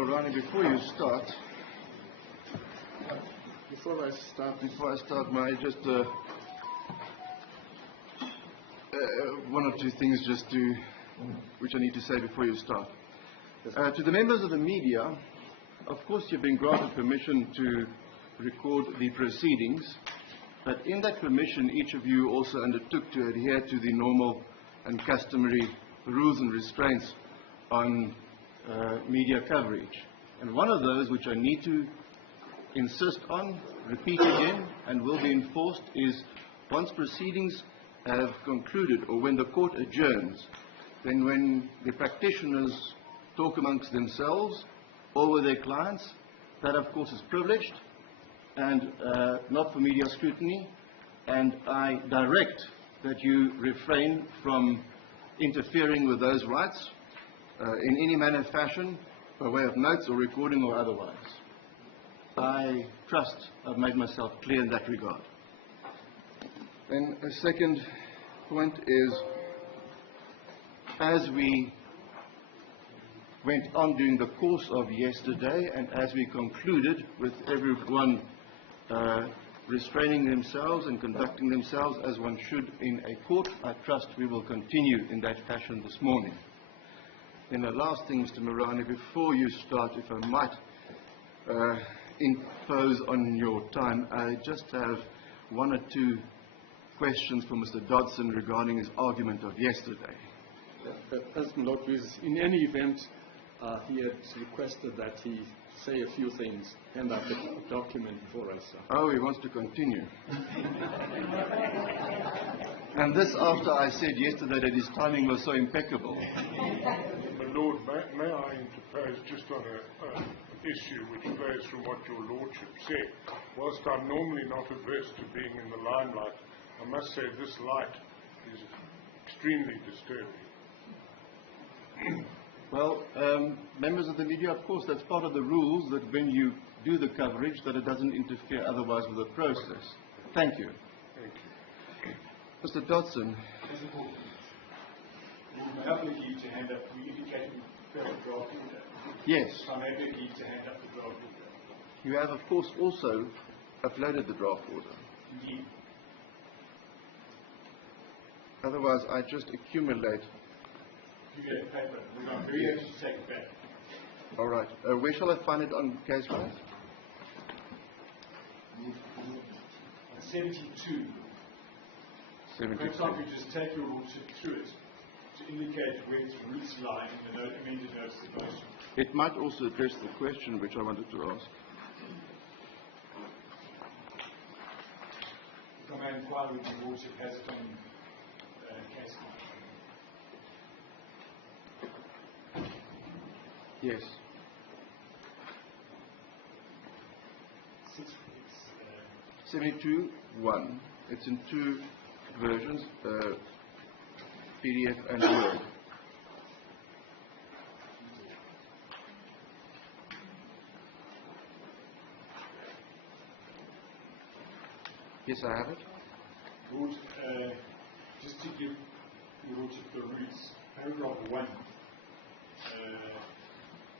Morani, before I start, may I just one or two things which I need to say before you start. To the members of the media, of course you've been granted permission to record the proceedings, but in that permission each of you also undertook to adhere to the normal and customary rules and restraints on media coverage. And one of those which I need to insist on, repeat again, and will be enforced is once proceedings have concluded or when the court adjourns, then when the practitioners talk amongst themselves or with their clients, that of course is privileged and not for media scrutiny, and I direct that you refrain from interfering with those rights in any manner, fashion, by way of notes or recording or otherwise. I trust I've made myself clear in that regard. Then a second point is, as we went on during the course of yesterday and as we concluded with everyone restraining themselves and conducting themselves as one should in a court, I trust we will continue in that fashion this morning. Then the last thing, Mr. Morani, before you start, if I might impose on your time, I just have one or two questions for Mr. Dodson regarding his argument of yesterday. President Lotwies, in any event, he had requested that he say a few things, hand up the document for us. Oh, he wants to continue. And this after I said yesterday that his timing was so impeccable. My Lord, may I interpose just on an issue which flows from what your Lordship said? Whilst I'm normally not averse to being in the limelight, I must say this light is extremely disturbing. Well, members of the media, of course, that's part of the rules, that when you do the coverage, that it doesn't interfere otherwise with the process. Thank you. Thank you. Mr. Dodson. I'm happy to hand up. We indicated the draft order. Yes. I'm happy to hand up the draft order. You have, of course, also uploaded the draft order. Indeed. Otherwise, I just accumulate. You get a paper. I'm very happy to take it back. All right. Where shall I find it on case files? 72. 72. Perhaps I could just take your Lordship through it to indicate where its roots lie in the amended notice of motion. It might also address the question which I wanted to ask. If I may inquire with your Lordship has it on case file. Yes. 72.1. It's in two versions, PDF and Word. Yes, I have it. Lord, just to give your Lordship the roots, paragraph 1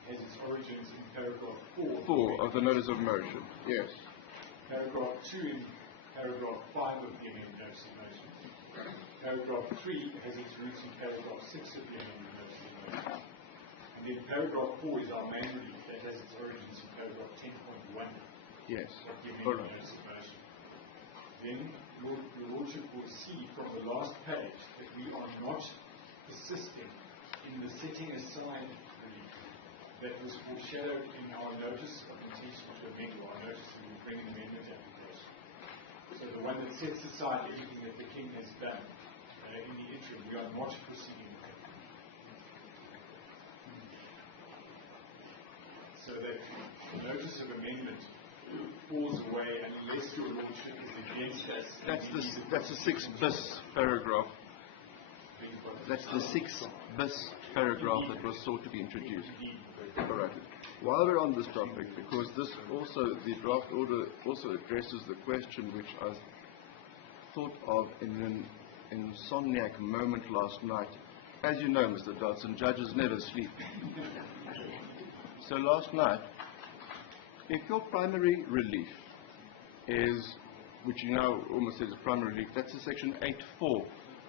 has its origins in paragraph 4. 4 of the notice of motion. Yes. Paragraph 2 in paragraph 5 of the amended notice of motion. Paragraph 3 has its roots in paragraph 6 of the amended notice of motion. And then paragraph 4 is our main relief that has its origins in paragraph 10.1 yes. of the amended notice of motion. Then your Lordship will see from the last page that we are not persisting in the setting aside relief that was foreshadowed in our notice of intention to amend, or our notice that we bring an amendment application. So the one that sets aside everything that the King has done in the interim, we are not proceeding with that. So that the notice of amendment falls away unless your Lordship is against us. That's the 6 bis paragraph. That's the 6 bis paragraph that was sought to be introduced. All right. While we're on this topic, because this also, the draft order also addresses the question which I thought of in an insomniac moment last night. As you know, Mr. Dodson, judges never sleep. So last night, if your primary relief is, which you now almost says primary relief, that's the section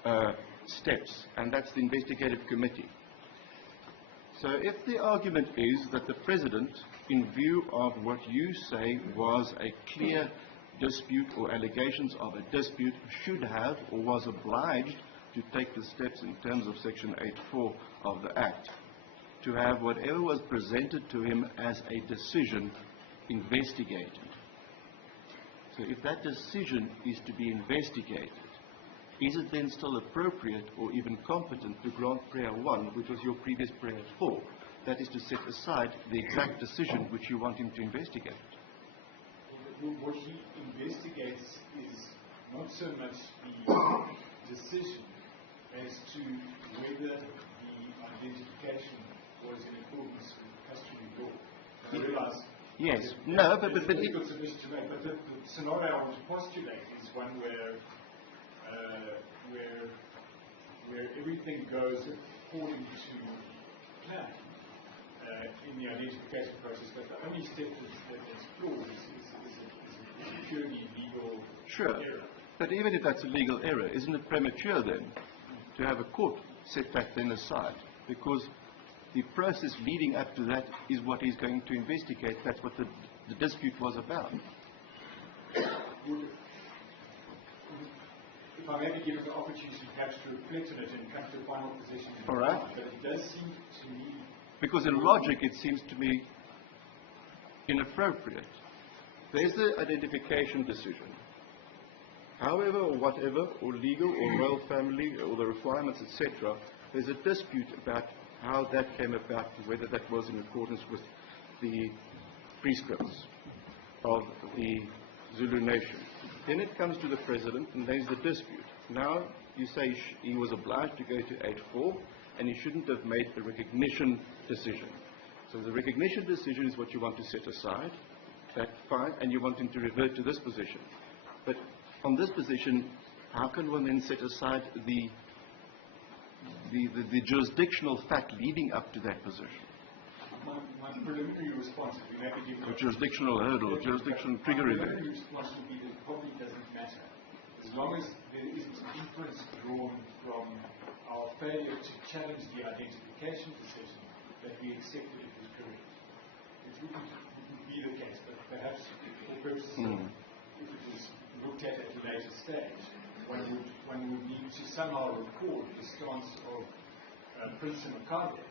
8.4 steps, and that's the investigative committee. So if the argument is that the President, in view of what you say was a clear dispute or allegations of a dispute, should have or was obliged to take the steps in terms of section 8.4 of the Act, to have whatever was presented to him as a decision investigated. So if that decision is to be investigated, is it then still appropriate or even competent to grant prayer 1, which was your previous prayer 4? That is to set aside the exact decision which you want him to investigate. What he investigates is not so much the decision as to whether the identification was in accordance with customary law. I realize yes, no, but the scenario I want to postulate is one where everything goes according to plan in the identification process, but the only step that's flawed is a purely legal error. But even if that's a legal error, isn't it premature then to have a court set that then aside? Because the process leading up to that is what he's going to investigate. That's what the dispute was about. If I may be given the opportunity perhaps to reflect on it and come to a final position. All right. But it does seem to me... Because in logic it seems to me inappropriate. There's the identification decision. However or whatever, or legal or royal family, or the requirements, etc., there's a dispute about how that came about, whether that was in accordance with the prescripts of the Zulu nation. Then it comes to the President, and there's the dispute. Now, you say he was obliged to go to 8.4, and he shouldn't have made the recognition decision. So the recognition decision is what you want to set aside. That's fine, and you want him to revert to this position. But on this position, how can one then set aside the jurisdictional fact leading up to that position? My preliminary response would be maybe given... A jurisdictional hurdle, jurisdictional trigger event. My preliminary response would be that it probably doesn't matter. As long as there isn't an inference drawn from our failure to challenge the identification decision that we accepted it was correct. It wouldn't be the case, but perhaps for purposes of if it was looked at a later stage, one would need to somehow record the stance of Prince Kumkani,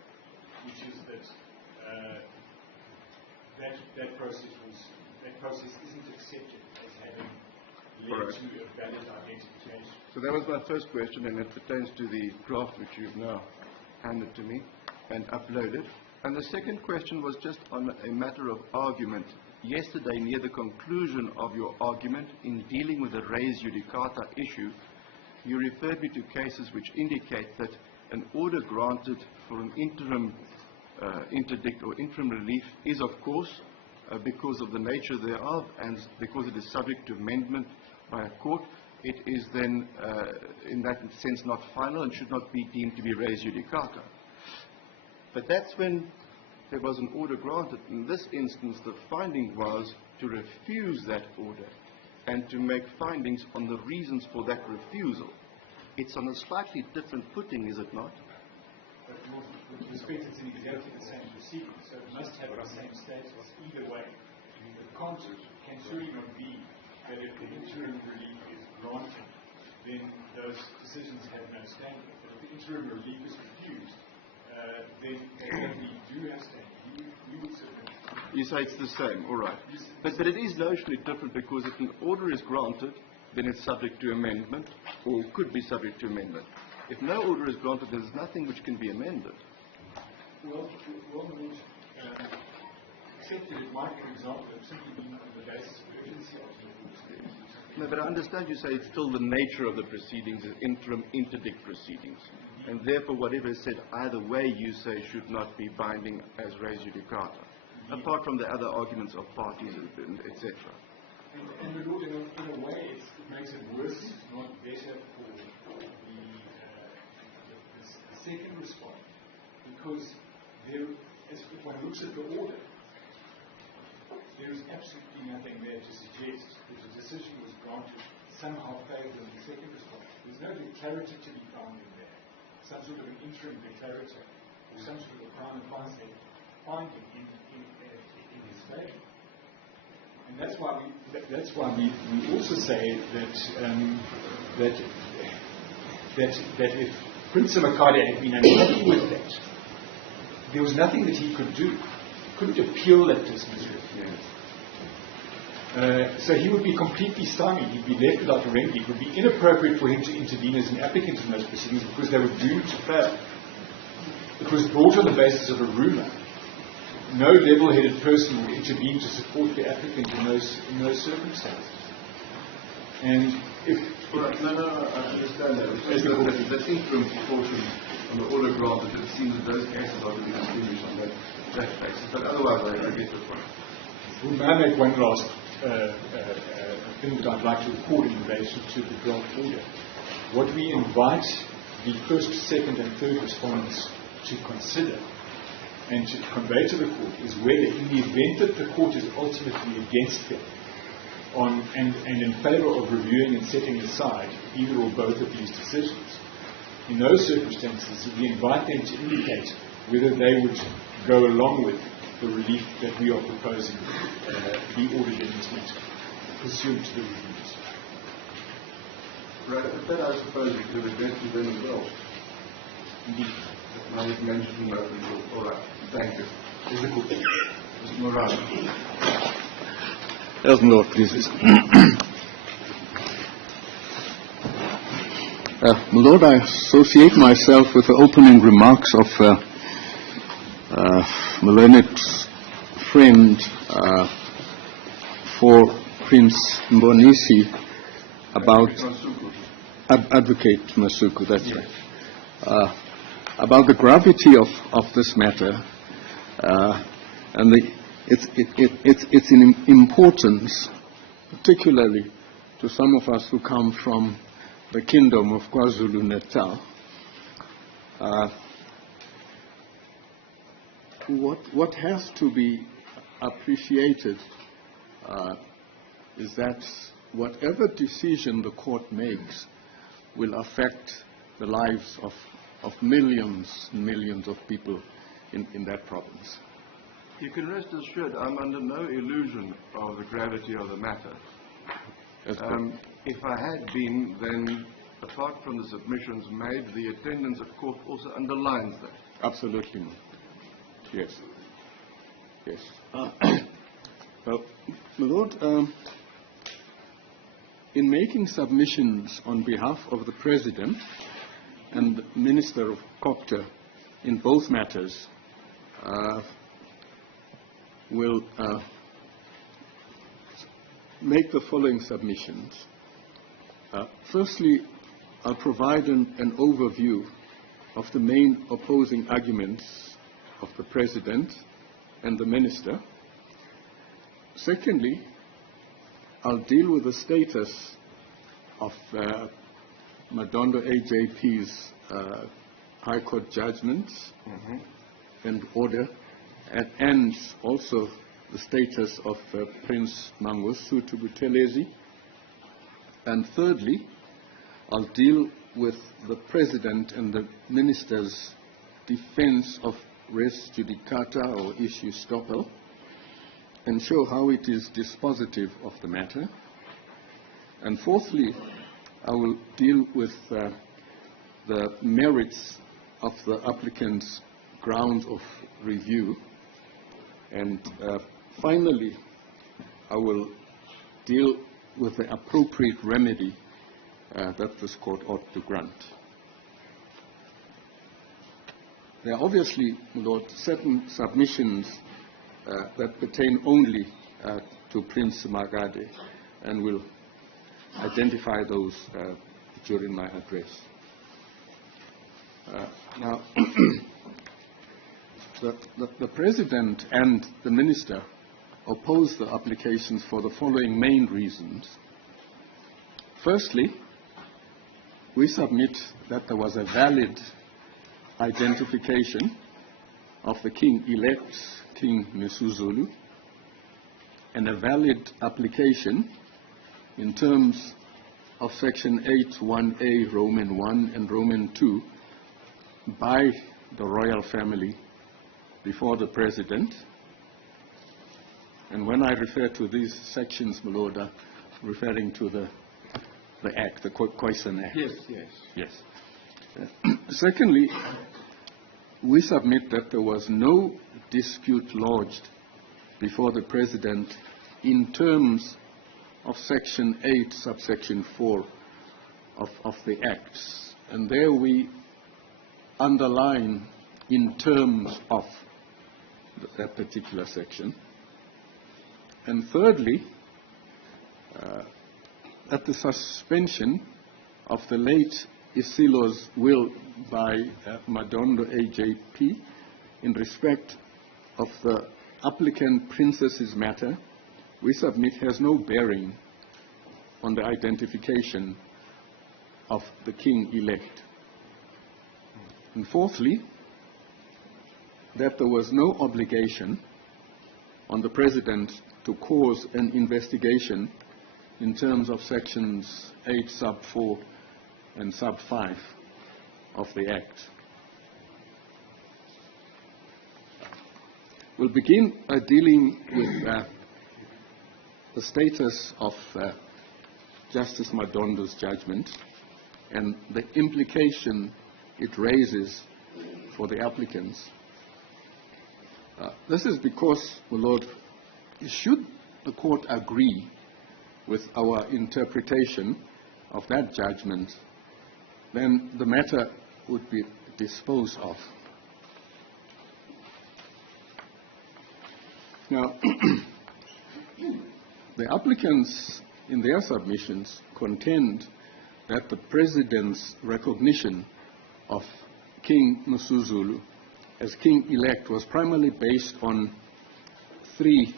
which is that that process isn't accepted as having led to a valid identification. So that was my first question, and it pertains to the draft which you've now handed to me and uploaded. And the second question was just on a matter of argument. Yesterday, near the conclusion of your argument in dealing with the res judicata issue, you referred me to cases which indicate that an order granted for an interim interdict or interim relief is, of course, because of the nature thereof and because it is subject to amendment by a court, it is then, in that sense, not final and should not be deemed to be res judicata. But that's when there was an order granted. In this instance, the finding was to refuse that order and to make findings on the reasons for that refusal. It's on a slightly different footing, is it not? But with respect, it's in exactly the same proceeding, so it must have the same status either way. The concept can surely not be that if the interim relief is granted, then those decisions have no standing. But if the interim relief is refused, then we do have standing. You would submit. You say it's the same, all right. But it is notionally different because if an order is granted, then it's subject to amendment or could be subject to amendment. If no order is granted, there's nothing which can be amended. Well, except that it might, for example, have simply been on the basis of urgency of No, but I understand you say it's still the nature of the proceedings, the interim interdict proceedings. And therefore, whatever is said either way, you say, should not be binding as res judicata, apart from the other arguments of parties, etc. And the law, in a way, it makes it worse, not better, for the second response, because there, if one looks at the order, there is absolutely nothing there to suggest that a decision was granted somehow failed in the second response. There's no declarative to be found in there, some sort of an interim declarative, or some sort of a prima facie finding in his favour. And that's why we also say that if Prince Makade had been unhappy with that, there was nothing that he could do. He couldn't appeal that dismissal. So he would be completely stymied. He'd be left without a remedy. It would be inappropriate for him to intervene as an applicant in those proceedings because they were doomed to fail. It was brought on the basis of a rumour. No level-headed person would intervene to support the applicant in those circumstances. And if... Right, no, I understand that. That interim precaution on the order granted, it seems that those cases are to be distinguished on that basis. But otherwise, I get the point. Well, may I make one last thing that I'd like to record in relation to the draft order? What we invite the first, second, and third respondents to consider and to convey to the court is whether, in the event that the court is ultimately against them and in favour of reviewing and setting aside either or both of these decisions, in those circumstances, we invite them to indicate whether they would go along with the relief that we are proposing be ordered in this matter, pursuant to the reviews. Right, but then I suppose we could address to them as well. Indeed. Now you've mentioned that. All right, thank you. Mr. Moran. Yes, my Lord, please. My Lord, I associate myself with the opening remarks of my learned friend for Prince Mbonisi about Advocate Masuku, that's right. About the gravity of this matter and its importance, particularly to some of us who come from the kingdom of KwaZulu-Natal. What has to be appreciated is that whatever decision the court makes will affect the lives of millions and millions of people in that province. You can rest assured I'm under no illusion of the gravity of the matter. If I had been, then apart from the submissions made, the attendance at court also underlines that. Absolutely. Yes. Yes. Well, my Lord, in making submissions on behalf of the President and the Minister of Copter in both matters, will make the following submissions. Firstly, I'll provide an overview of the main opposing arguments of the President and the Minister. Secondly, I'll deal with the status of Madondo AJP's High Court judgments and order, and also the status of Prince Mangosuthu Buthelezi. And thirdly, I'll deal with the President and the Minister's defense of res judicata or issue stoppel and show how it is dispositive of the matter. And fourthly, I will deal with the merits of the applicant's grounds of review. And finally, I will deal with the appropriate remedy that this court ought to grant. There are obviously, Lord, certain submissions that pertain only to Prince Magade, and will identify those during my address. Now, the President and the Minister oppose the applications for the following main reasons. Firstly, we submit that there was a valid identification of the King-elect, King Mesuzulu, and a valid application in terms of Section 8(1)(a) Roman 1 and Roman 2 by the royal family before the President. And when I refer to these sections, my Lord, I'm referring to the Act, the Khoisan Act. Yes, yes. Yes. Secondly, we submit that there was no dispute lodged before the President in terms of Section 8, subsection 4 of the Acts. And there we underline in terms of that particular section. And thirdly, that the suspension of the late Isilo's will by Madondo AJP in respect of the applicant princess's matter, we submit has no bearing on the identification of the king-elect. And fourthly, that there was no obligation on the President to cause an investigation in terms of sections 8 sub 4 and sub 5 of the Act. We'll begin by dealing with the status of Justice Madondo's judgment and the implication it raises for the applicants. This is because, my Lord, should the court agree with our interpretation of that judgment, then the matter would be disposed of. Now, the applicants in their submissions contend that the President's recognition of King Msuzulu as king-elect was primarily based on three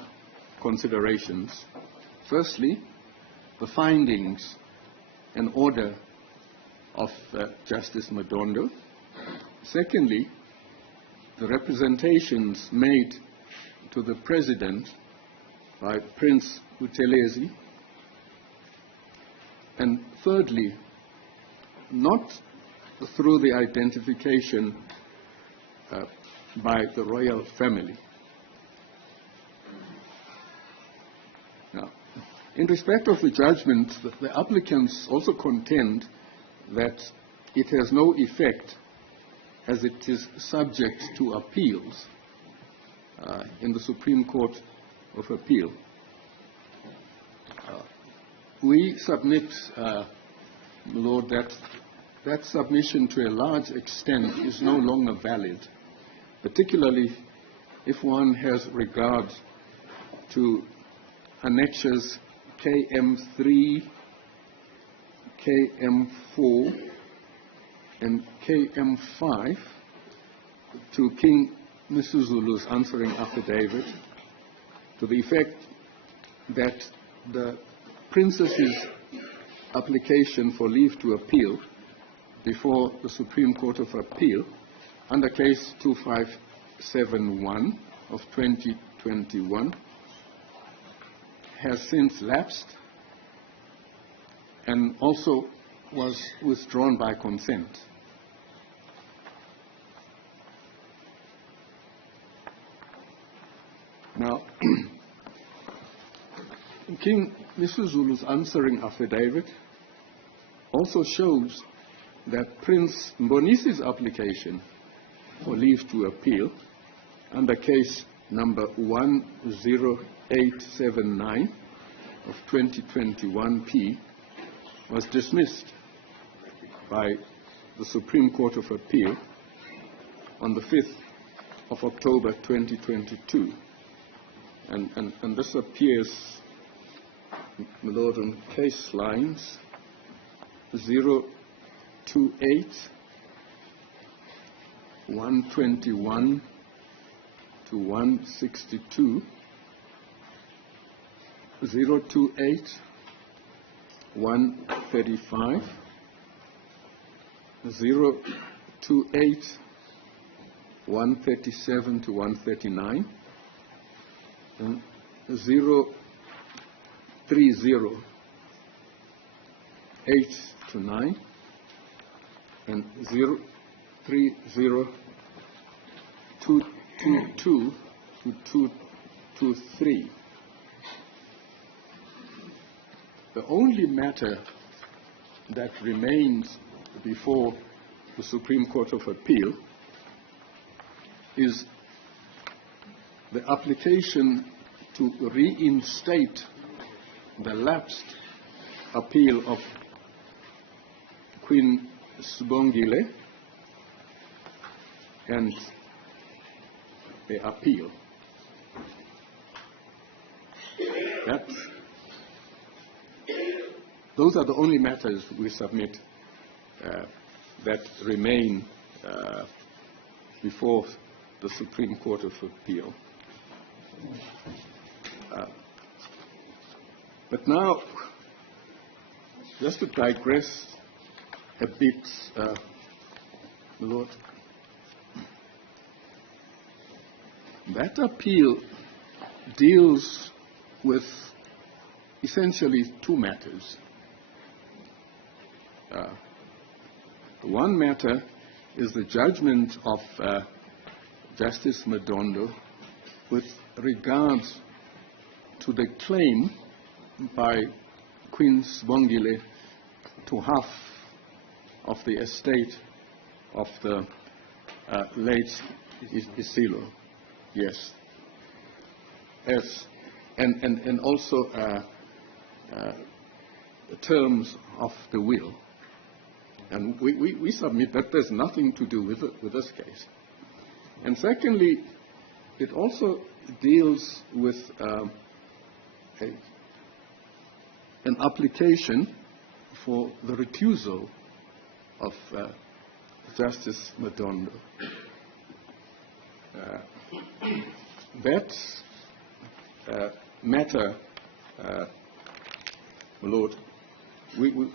considerations. Firstly, the findings and order of Justice Madondo. Secondly, the representations made to the President by Prince Buthelezi. And thirdly, not through the identification by the royal family. Now, in respect of the judgment, the applicants also contend that it has no effect as it is subject to appeals in the Supreme Court of Appeal. We submit, Lord, that submission to a large extent is no longer valid, particularly if one has regard to annexures KM3, KM4, and KM5 to King Msuzulu's answering affidavit, to the effect that the Princess's application for leave to appeal before the Supreme Court of Appeal under case 2571 of 2021 has since lapsed and also was withdrawn by consent. Now, King Msuzulu's answering affidavit also shows that Prince Mbonisi's application for leave to appeal under case number 10879 of 2021 was dismissed by the Supreme Court of Appeal on the 5th of October 2022. And this appears, my Lord, on case lines 028, 121 to 162, 028, 135, 028, 137 to 139, and 028, 8 to 9 and 030 222 to 223. The only matter that remains before the Supreme Court of Appeal is the application to reinstate the lapsed appeal of Queen Sibongile and the appeal. Those are the only matters we submit that remain before the Supreme Court of Appeal. But now, just to digress a bit, Lord, that appeal deals with essentially two matters. One matter is the judgment of Justice Madondo with regards to the claim by Queen Sibongile to half of the estate of the late Isilo. Yes. And also the terms of the will. And we submit that there's nothing to do with this case. And secondly, it also deals with an application for the recusal of Justice Madondo. That matter, Lord, we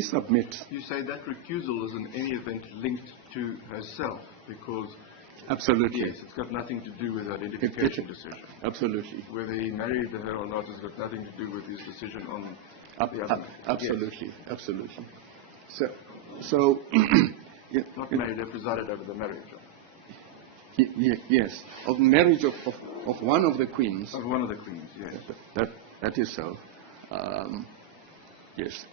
submit. You say that recusal is in any event linked to herself because... Absolutely. Yes, it's got nothing to do with the identification decision. Absolutely. Whether he married her or not has got nothing to do with his decision on the other. Absolutely, yes. Absolutely. So not married, they presided over the marriage. Yes, of marriage of one of the queens. Of one of the queens, yes. That is so. Yes.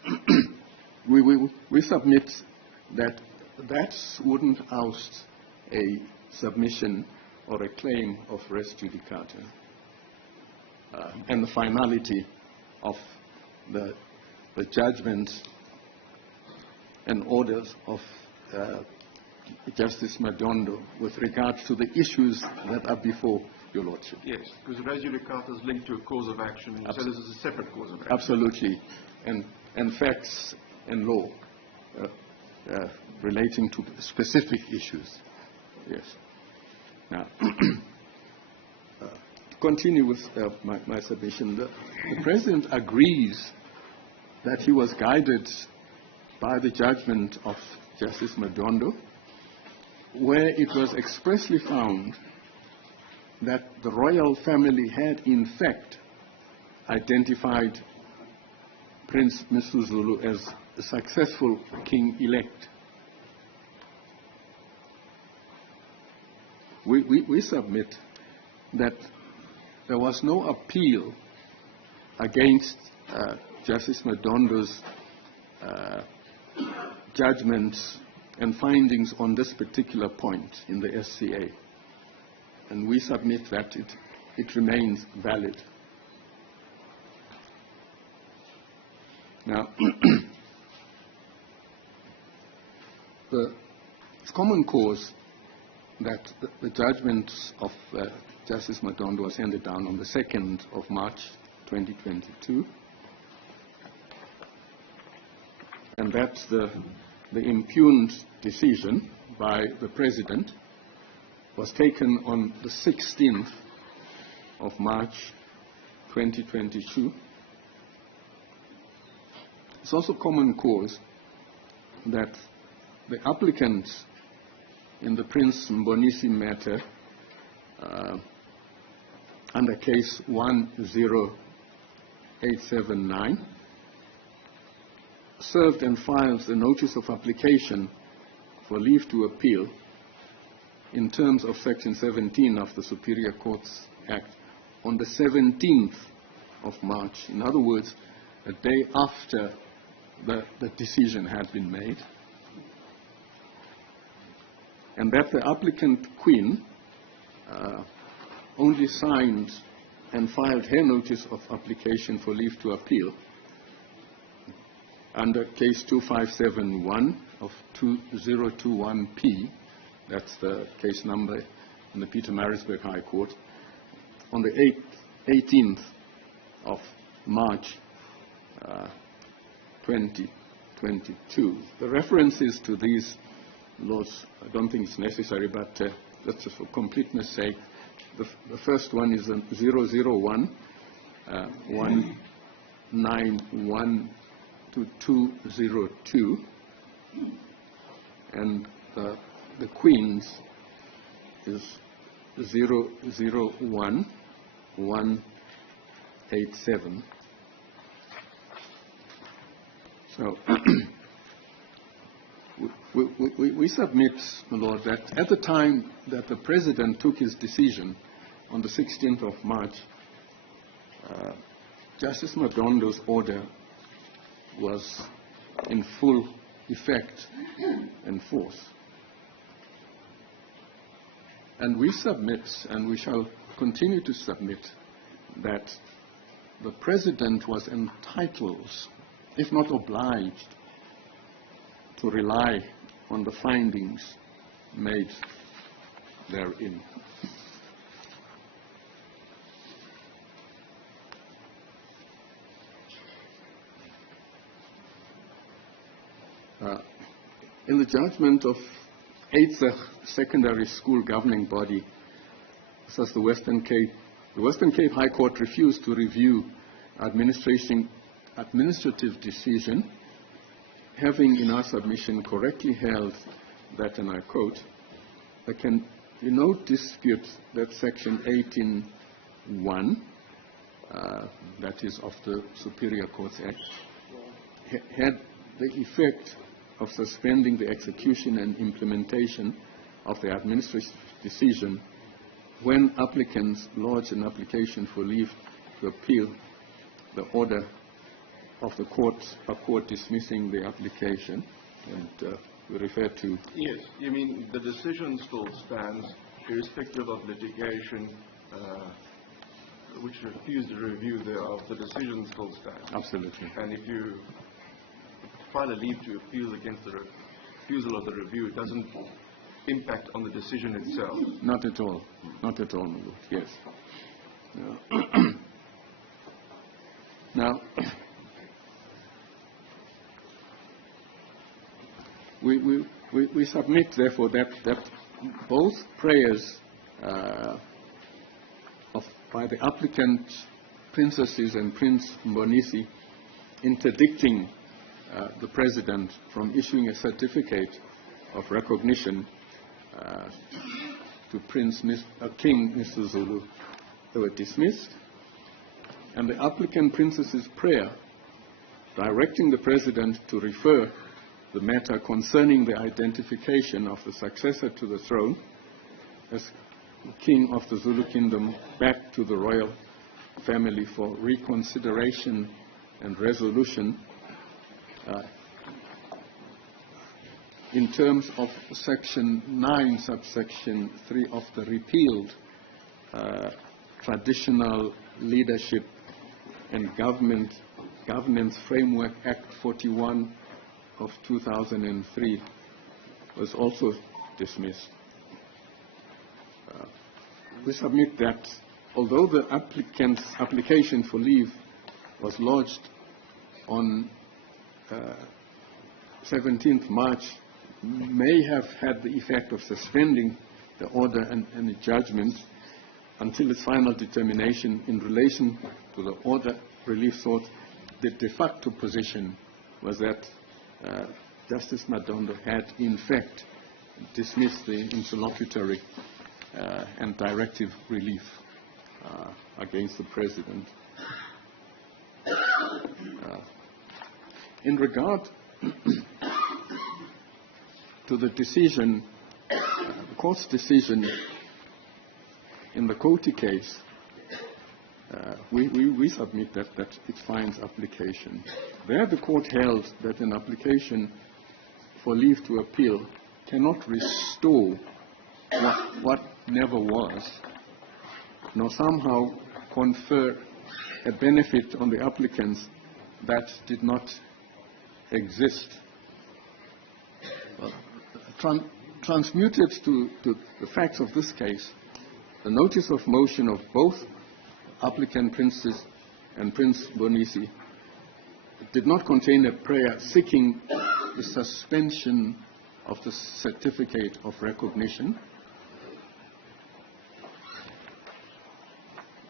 we submit that wouldn't oust a submission or a claim of res judicata and the finality of the judgments and orders of Justice Madondo with regards to the issues that are before your Lordship. Yes, because res judicata is linked to a cause of action. So this is a separate cause of action. Absolutely. And facts and law relating to specific issues. Yes. Now, to continue with my submission, the President agrees that he was guided by the judgment of Justice Madondo, where it was expressly found that the royal family had in fact identified Prince Misuzulu as a successful king-elect. We submit that there was no appeal against Justice Madondo's judgments and findings on this particular point in the SCA. And we submit that it remains valid. Now, it's common cause that the judgment of Justice Madondo was handed down on the 2nd of March 2022. And that the impugned decision by the President was taken on the 16th of March 2022. It's also common cause that the applicants in the Prince Mbonisi matter under case 10879, served and files a notice of application for leave to appeal in terms of Section 17 of the Superior Courts Act on the 17th of March. In other words, a day after the decision had been made, and that the applicant Queen only signed and filed her notice of application for leave to appeal under case 2571 of 2021P, that's the case number in the Pietermaritzburg High Court, on the 18th of March 2022. The references to these laws, I don't think it's necessary, but that's just for completeness' sake. The first one is 001 191 to 202, and the Queen's is 001 187. So we submit, my Lord, that at the time that the President took his decision on the 16th of March, Justice Madondo's order was in full effect and force. And we submit, and we shall continue to submit, that the President was entitled, if not obliged, to rely on the findings made therein. In the judgment of 8th Secondary School Governing Body, this was the Western Cape High Court refused to review administrative decision, having in our submission correctly held that, and I quote, there can be no dispute that Section 18(1), that is of the Superior Courts Act, had the effect of suspending the execution and implementation of the administrative decision when applicants lodge an application for leave to appeal the order of the court, a court dismissing the application. And we refer to... Yes, you mean the decision still stands irrespective of litigation which refused a review thereof, the decision still stands. Absolutely. And if you file a leave to appeal against the refusal of the review, it doesn't impact on the decision itself. Not at all. Not at all, my Lord. Yes. Now, we submit, therefore, that both prayers by the applicant princesses and Prince Mbonisi interdicting the President from issuing a certificate of recognition to King Mr. Zulu, they were dismissed, and the applicant princess's prayer directing the President to refer the matter concerning the identification of the successor to the throne as King of the Zulu Kingdom back to the royal family for reconsideration and resolution in terms of Section 9, subsection 3 of the repealed Traditional Leadership and Governance Framework Act 41 of 2003 was also dismissed. We submit that although the applicant's application for leave was lodged on 17th March, may have had the effect of suspending the order and the judgment until its final determination in relation to the order relief sought. The de facto position was that Justice Madondo had in fact dismissed the interlocutory and directive relief against the President. In regard to the decision, the court's decision in the Koti case, we submit that it finds application. There the court held that an application for leave to appeal cannot restore what never was, nor somehow confer a benefit on the applicants that did not exist. Well, transmuted to the facts of this case, the notice of motion of both applicant Princes and Prince Mbonisi did not contain a prayer seeking the suspension of the certificate of recognition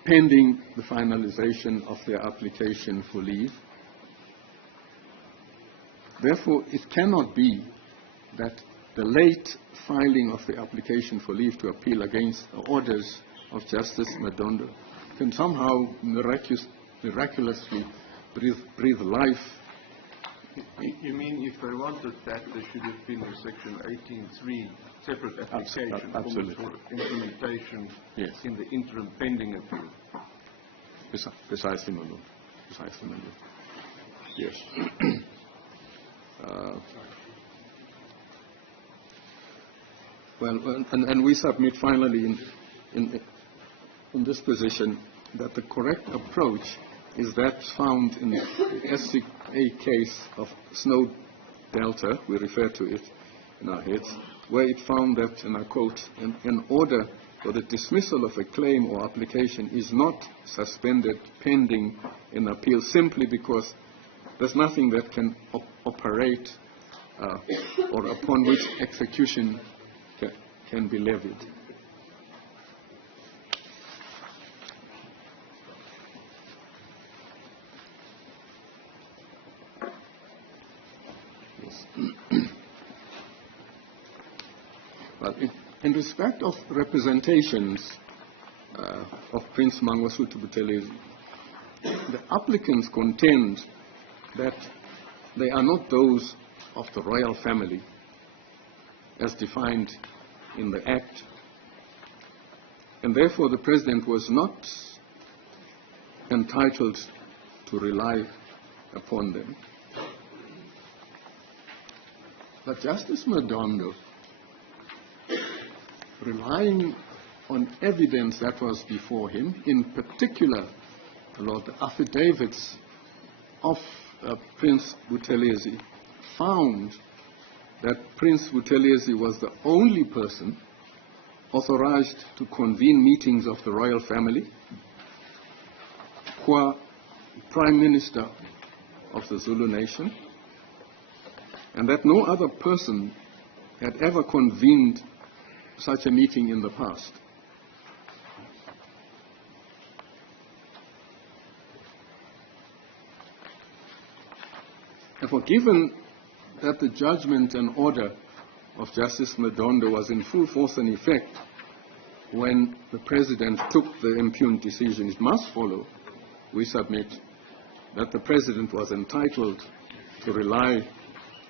pending the finalization of their application for leave. Therefore, it cannot be that the late filing of the application for leave to appeal against the orders of Justice Madondo can somehow miraculously breathe life. You mean if they wanted that, there should have been a Section 18.3 separate application Absolutely. for implementation Yes. in the interim pending appeal? Precisely, my Lord. Precisely, my Lord. Yes. Well, and we submit finally in this position that the correct approach is that found in the SCA case of Snow Delta, we refer to it in our heads, where it found that, and I quote, an order for the dismissal of a claim or application is not suspended pending an appeal simply because there's nothing that can operate or upon which execution can be levied. Well, in respect of representations of Prince Mangosuthu Buthelezi, the applicants contend that they are not those of the royal family as defined in the Act, and therefore the President was not entitled to rely upon them. But Justice Madondo, relying on evidence that was before him, in particular, Lord, the affidavits of Prince Buthelezi, found that Prince Buthelezi was the only person authorized to convene meetings of the royal family, qua Prime Minister of the Zulu nation, and that no other person had ever convened such a meeting in the past. Therefore, given that the judgment and order of Justice Madondo was in full force and effect when the President took the impugned decision, it must follow, we submit, that the President was entitled to rely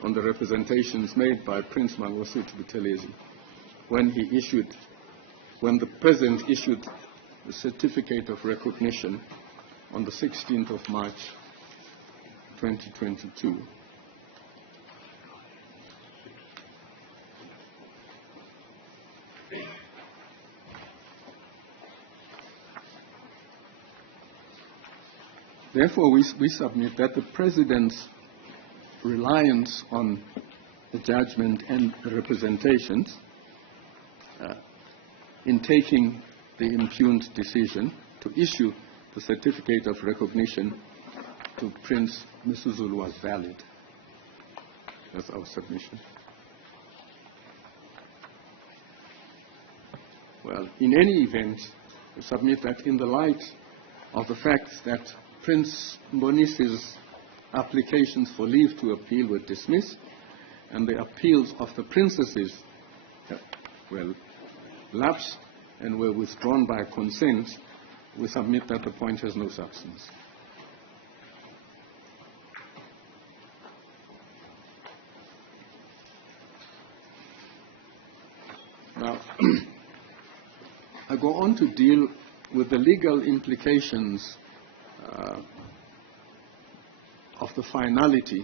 on the representations made by Prince Mangosuthu Buthelezi when the President issued the certificate of recognition on the 16th of March 2022. Therefore, we submit that the President's reliance on the judgment and the representations in taking the impugned decision to issue the certificate of recognition to Prince Misuzulu was valid. That's our submission. Well, in any event, we submit that in the light of the fact that Prince Mbonisi's applications for leave to appeal were dismissed and the appeals of the princesses lapsed and were withdrawn by consent, we submit that the point has no substance. Now, I go on to deal with the legal implications of the finality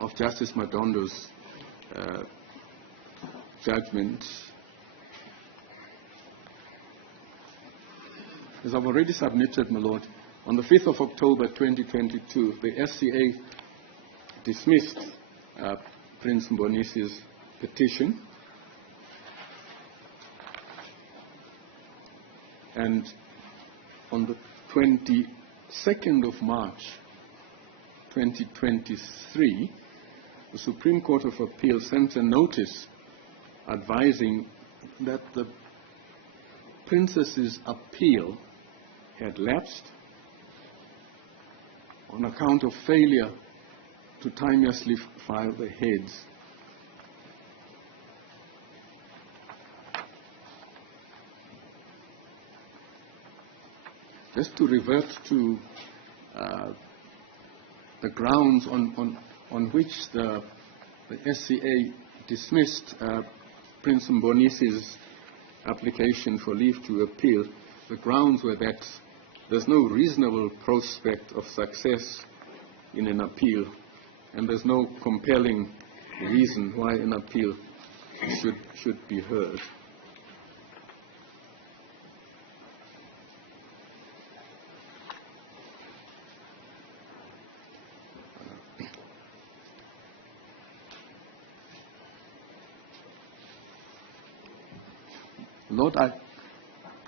of Justice Madondo's judgment. As I've already submitted, my Lord, on the 5th of October 2022, the SCA dismissed Prince Mbonisi's petition, and on the 22nd of March 2023, the Supreme Court of Appeal sent a notice advising that the Princess's appeal had lapsed on account of failure to timeously file the heads. Just to revert to the grounds on which the SCA dismissed Prince Mbonisi's application for leave to appeal, the grounds were that there's no reasonable prospect of success in an appeal, and there's no compelling reason why an appeal should be heard. Lord,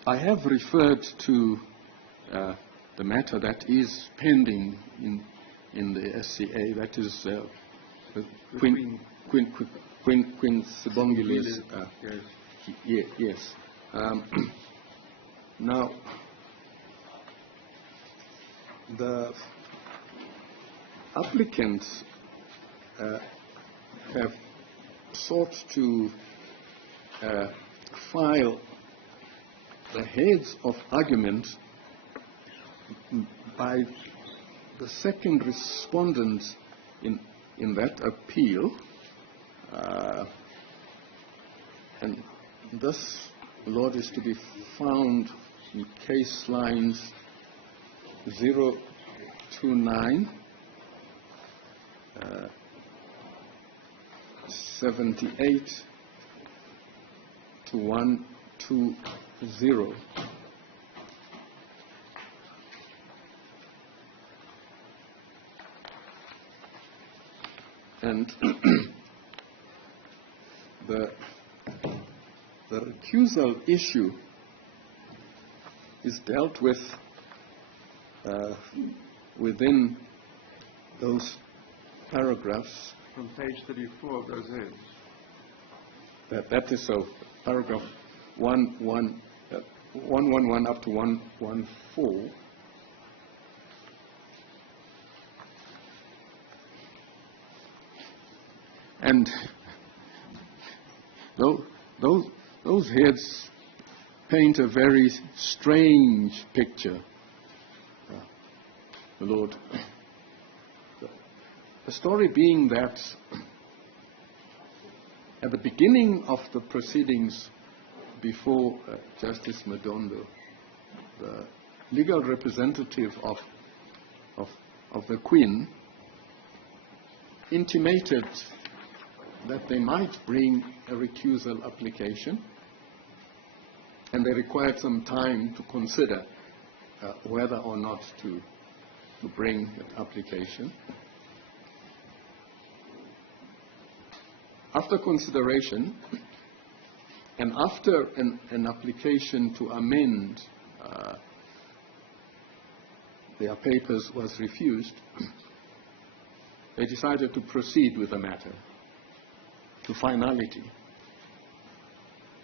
I have referred to the matter that is pending in the SCA, that is Queen Sibongile's. Yes. Now, the applicants have sought to file the heads of argument by the second respondent in that appeal, and this, Lord, is to be found in case lines 029, 78 to 120. And the recusal issue is dealt with within those paragraphs. From page 34 of those heads. That is so. Paragraph 111 up to 114. And those heads paint a very strange picture, Lord. The story being that at the beginning of the proceedings before Justice Madondo, the legal representative of the Queen intimated that they might bring a recusal application, and they required some time to consider whether or not to bring that application. After consideration, and after an application to amend their papers was refused, they decided to proceed with the matter to finality.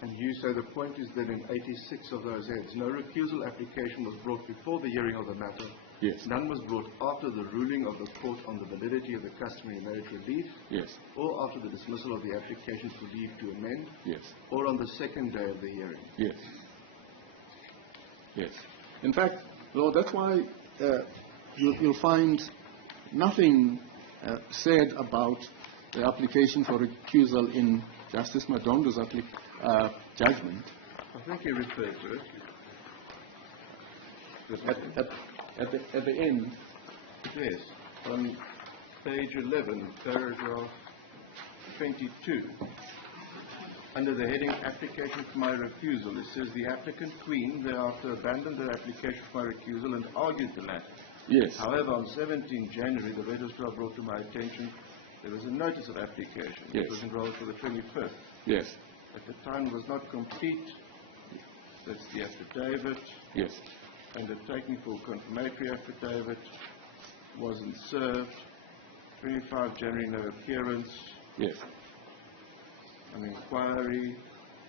And you say the point is that in 86 of those heads, no recusal application was brought before the hearing of the matter. Yes. None was brought after the ruling of the court on the validity of the customary marriage relief. Yes. Or after the dismissal of the application for leave to amend. Yes. Or on the second day of the hearing. Yes. Yes. In fact, Lord, that's why you'll find nothing said about the application for recusal in Justice Madondo's judgment. I think he referred to it. At the end, Yes, on page 11, paragraph 22. Under the heading Application for my recusal, it says the applicant Queen thereafter abandoned her application for my recusal and argued the matter. yes, However, on 17 January, the registrar brought to my attention there was a notice of application. Yes. It was enrolled for the 25th. yes, At the time, it was not complete. That's the affidavit. yes, Undertaking for confirmatory affidavit wasn't served. 25 January, no appearance. yes, An inquiry.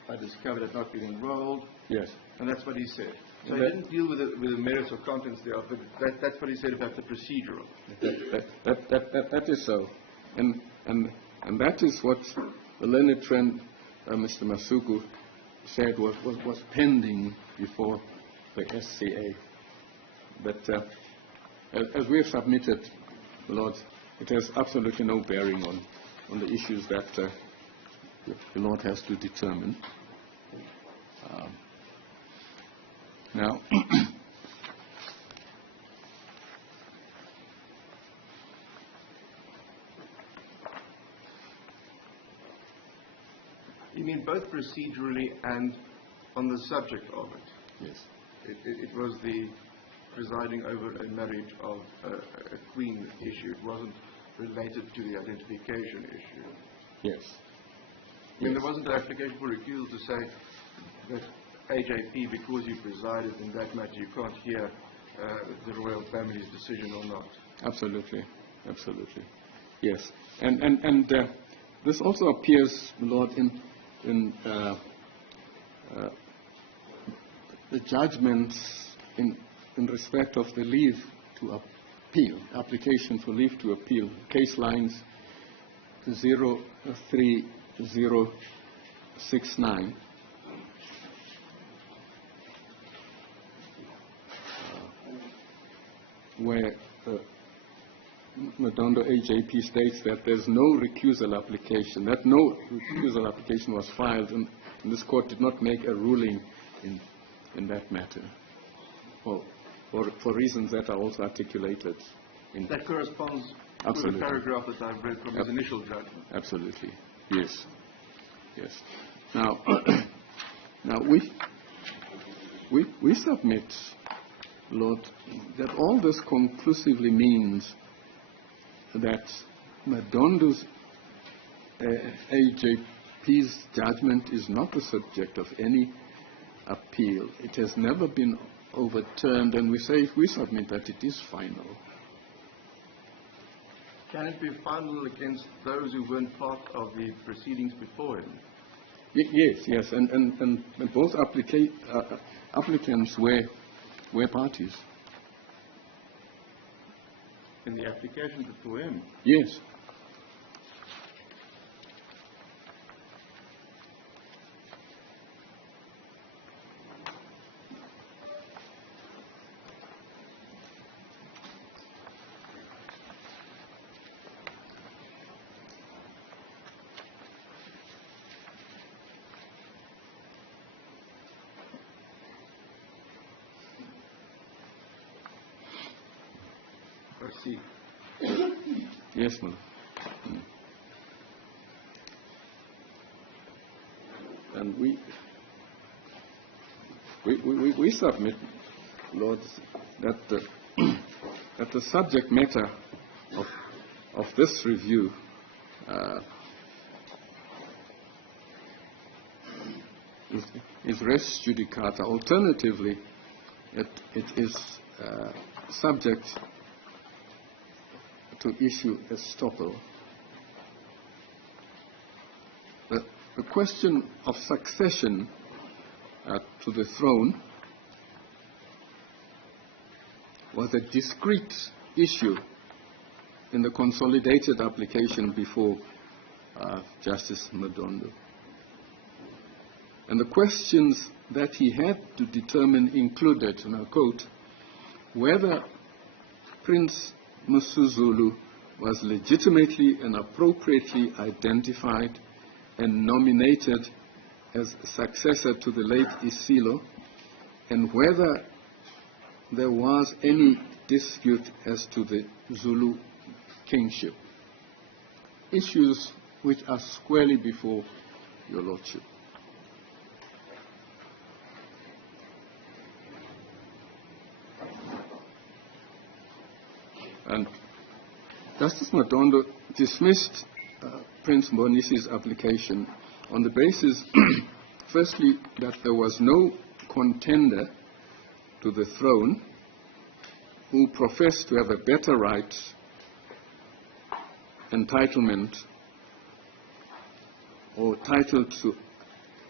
I discovered it had not been enrolled. yes. And that's what he said. So he That- didn't deal with the merits or contents thereof, but that's what he said about the procedural. That is so. And that is what the learned friend, Mr. Masuku, said was pending before the SCA. But as we have submitted, Lord, it has absolutely no bearing on the issues that the Lord has to determine. Now, You mean both procedurally and on the subject of it? yes, It was the presiding over a marriage of a queen issue. It wasn't related to the identification issue. yes, I mean, there wasn't an application for recusal to say that AJP, because you presided in that matter, you can't hear the royal family's decision or not. absolutely, absolutely, yes. And this also appears, Lord, in the judgments in respect of the leave to appeal, application for leave to appeal, case lines 03069. Where Madondo AJP states that there's no recusal application, that no recusal application was filed, and this court did not make a ruling in that matter, for reasons that are also articulated in That corresponds with Absolutely. the paragraph that I've read from his initial judgment. Absolutely, yes, yes. Now, now we submit, Lord, that all this conclusively means that Madondo's AJP's judgment is not the subject of any appeal. It has never been overturned, and we submit that it is final. Can it be final against those who weren't part of the proceedings before him? Yes, and both applicants were parties. In the application before him? Yes. I see. Yes, ma'am. And we submit, Lord, that that the subject matter of this review is res judicata. Alternatively, it is subject to issue estoppel. The question of succession to the throne was a discrete issue in the consolidated application before Justice Madondo. And the questions that he had to determine included, and I quote, whether Prince Msuzulu was legitimately and appropriately identified and nominated as successor to the late Isilo, and whether there was any dispute as to the Zulu kingship. Issues which are squarely before your Lordship. And Justice Madondo dismissed Prince Mbonisi's application on the basis, firstly, that there was no contender to the throne who professed to have a better right, entitlement, or title to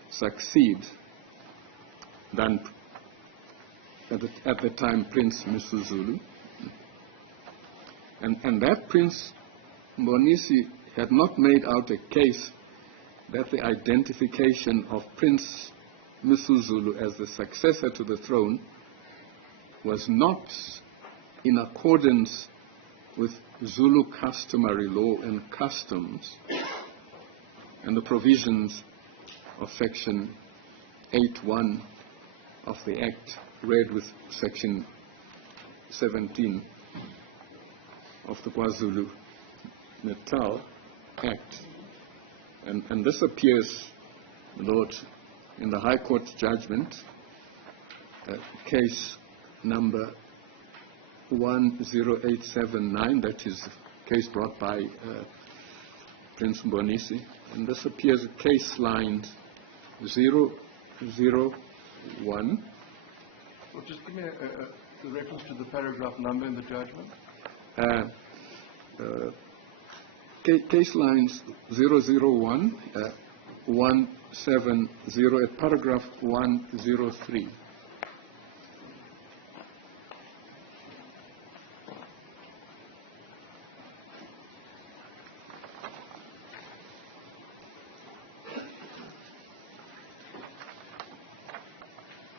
succeed than at the time Prince Msuzulu. And that Prince Mbonisi had not made out a case that the identification of Prince Msuzulu as the successor to the throne was not in accordance with Zulu customary law and customs and the provisions of Section 8.1 of the Act, read with Section 17 of the KwaZulu-Natal Act. And this appears, Lord, in the High Court judgment, case number 10879, that is a case brought by Prince Mbonisi. And this appears at case lines 001. Well, just give me a reference to the paragraph number in the judgment. Case lines 001, 170 at paragraph 103.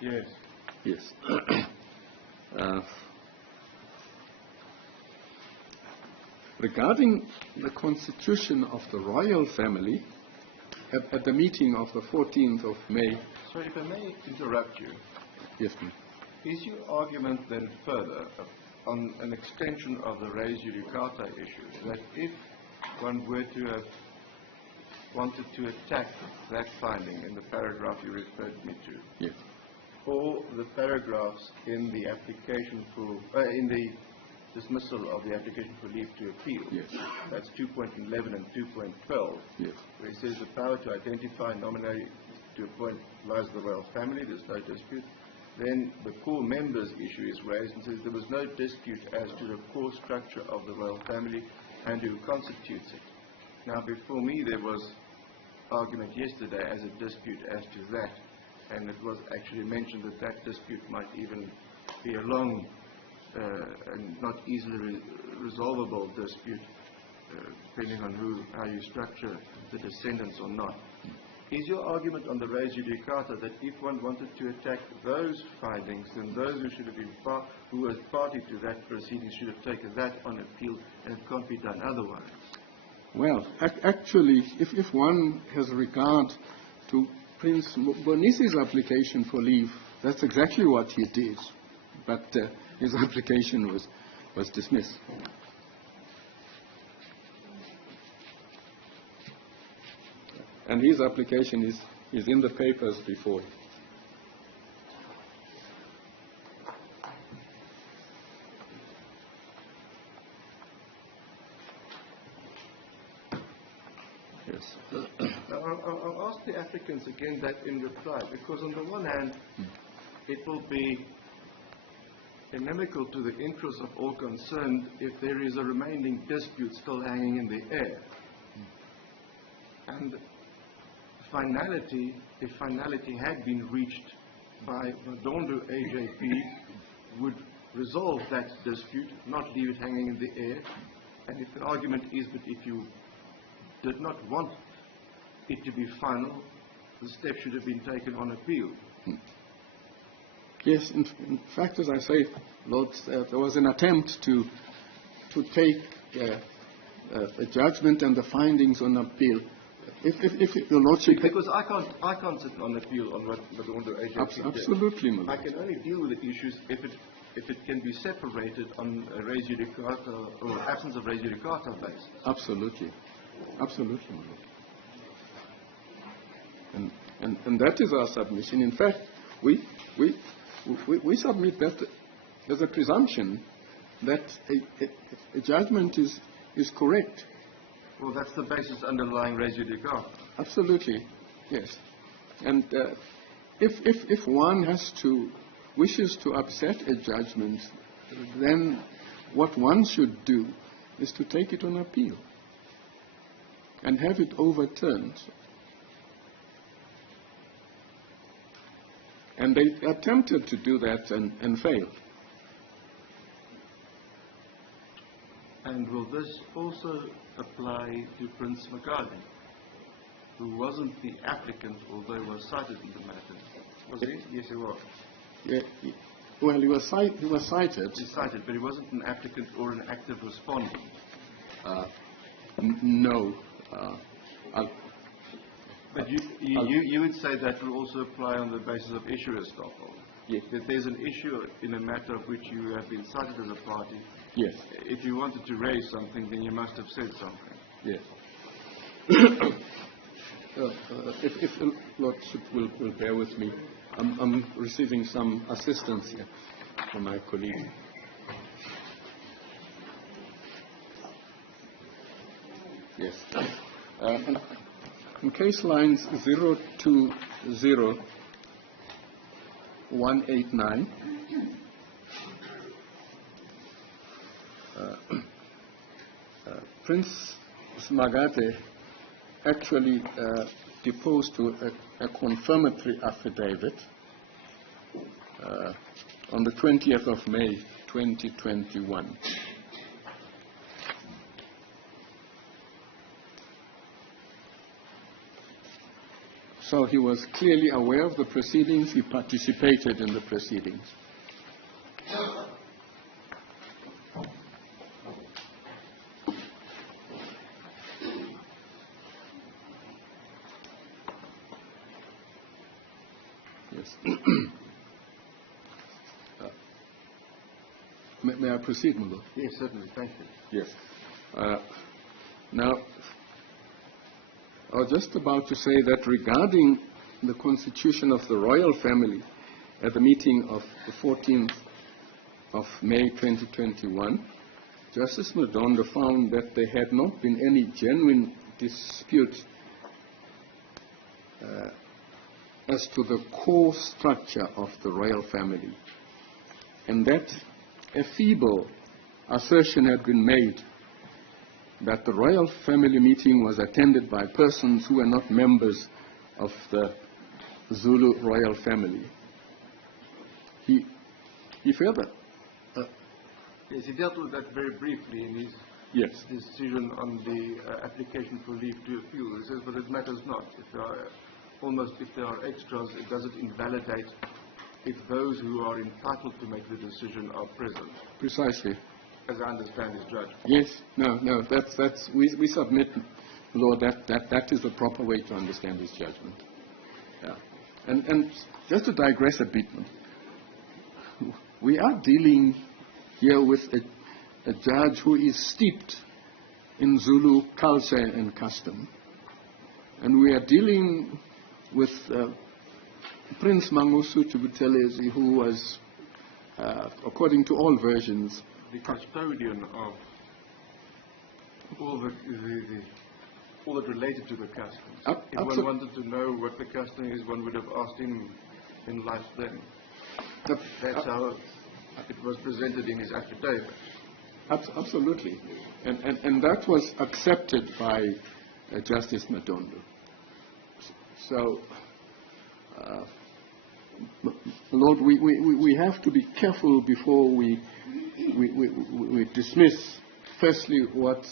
Yes. Yes. Regarding the constitution of the royal family, at the meeting of the 14th of May... Sorry, if I may interrupt you. Yes, ma'am. Is your argument then further on an extension of the res judicata issue, that if one were to have wanted to attack that finding in the paragraph you referred me to, yes, or the paragraphs in the application for, in the dismissal of the application for leave to appeal, yes, that's 2.11 and 2.12, yes, where it says the power to identify, nominate, to appoint lies with the royal family, there's no dispute. Then the core members issue is raised and says there was no dispute as to the core structure of the royal family and who constitutes it. Now, before me there was argument yesterday as a dispute as to that, and it was actually mentioned that that dispute might even be a long and not easily resolvable dispute, depending on how you structure the descendants or not. Is your argument on the res judicata that if one wanted to attack those findings, then those who should have been who was party to that proceeding should have taken that on appeal, and it can't be done otherwise? Well, actually, if one has regard to Prince Mbonisi's application for leave, that's exactly what he did, but his application was dismissed. And his application is in the papers before you. Yes. I'll ask the applicants again that in reply, because on the one hand, it will be inimical to the interests of all concerned if there is a remaining dispute still hanging in the air. And finality, if finality had been reached by Madondo AJP, would resolve that dispute, not leave it hanging in the air. And if the argument is that if you did not want it to be final, the step should have been taken on appeal. Yes, in fact, as I say, Lord, there was an attempt to take a judgment and the findings on appeal. If Your Lordship... Because I can't sit on appeal on what Madondo AJP did. Absolutely, my Lord. I can only deal with the issues if it can be separated on a res judicata or absence of res judicata basis. Absolutely. Absolutely, my Lord. And that is our submission. In fact, we submit that there's a presumption that a judgment is correct. Well, that's the basis underlying res judicata. Absolutely, yes. And if one wishes to upset a judgment, then what one should do is to take it on appeal and have it overturned. And they attempted to do that and failed. And will this also apply to Prince Makali, who wasn't the applicant, although was cited in the matter? Was he? Yes, he was. Yeah, well, he was cited. He cited, but he wasn't an applicant or an active respondent. No. But you would say that will also apply on the basis of issuer estoppel. Yes. That there's an issue in a matter of which you have been cited as a party. Yes. If you wanted to raise something, then you must have said something. Yes. If the Lordship will bear with me, I'm receiving some assistance here from my colleague. Yes. In case lines 020189, Prince Smagate actually deposed to a confirmatory affidavit on the 20th of May 2021. So he was clearly aware of the proceedings, he participated in the proceedings. Yes. May I proceed, Mulo? Yes, certainly. Thank you. Yes. Now, I was just about to say that regarding the constitution of the royal family at the meeting of the 14th of May 2021, Justice Madondo found that there had not been any genuine dispute as to the core structure of the royal family, and that a feeble assertion had been made that the royal family meeting was attended by persons who were not members of the Zulu royal family. He further... Yes, he dealt with that very briefly in his decision on the application for leave to appeal. He says, but it matters not. If there are extras, it doesn't invalidate if those who are entitled to make the decision are present. Precisely. As I understand his judgment. Yes, no, we submit, Lord, that is the proper way to understand his judgment. Yeah. And just to digress a bit, we are dealing here with a judge who is steeped in Zulu culture and custom. And we are dealing with Prince Mangosuthu Buthelezi, who was, according to all versions, the custodian of all that related to the customs. If one wanted to know what the custom is, one would have asked him in life then. That's how it was presented in his affidavit. Absolutely. And that was accepted by Justice Madondo. So, Lord, we have to be careful before we dismiss, firstly, what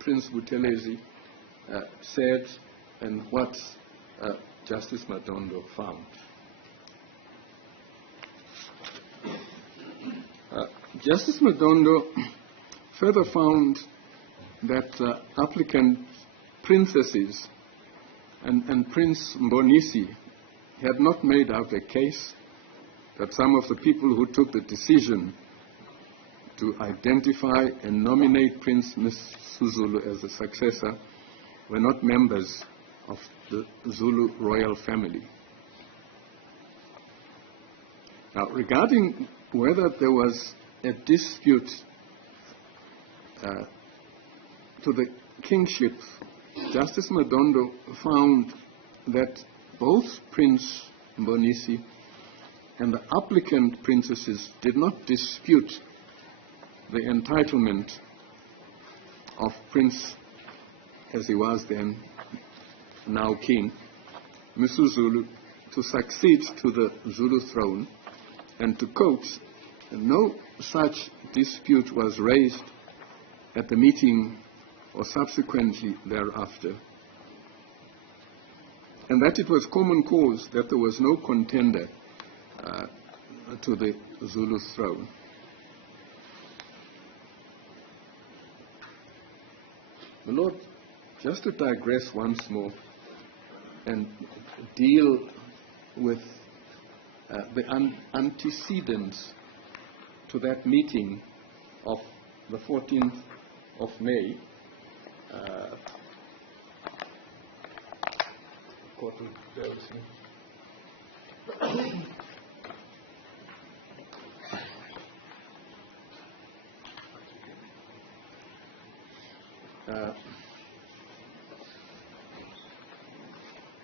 Prince Buthelezi said and what Justice Madondo found. Justice Madondo further found that applicant princesses and Prince Mbonisi had not made out a case, that some of the people who took the decision to identify and nominate Prince Msuzulu as the successor were not members of the Zulu royal family. Now, regarding whether there was a dispute to the kingship, Justice Madondo found that both Prince Mbonisi and the applicant princesses did not dispute the entitlement of Prince, as he was then, now King, Msuzulu, to succeed to the Zulu throne, and to quote, no such dispute was raised at the meeting or subsequently thereafter, and that it was common cause that there was no contender to the Zulu throne. My Lord, just to digress once more and deal with the antecedents to that meeting of the 14th of May,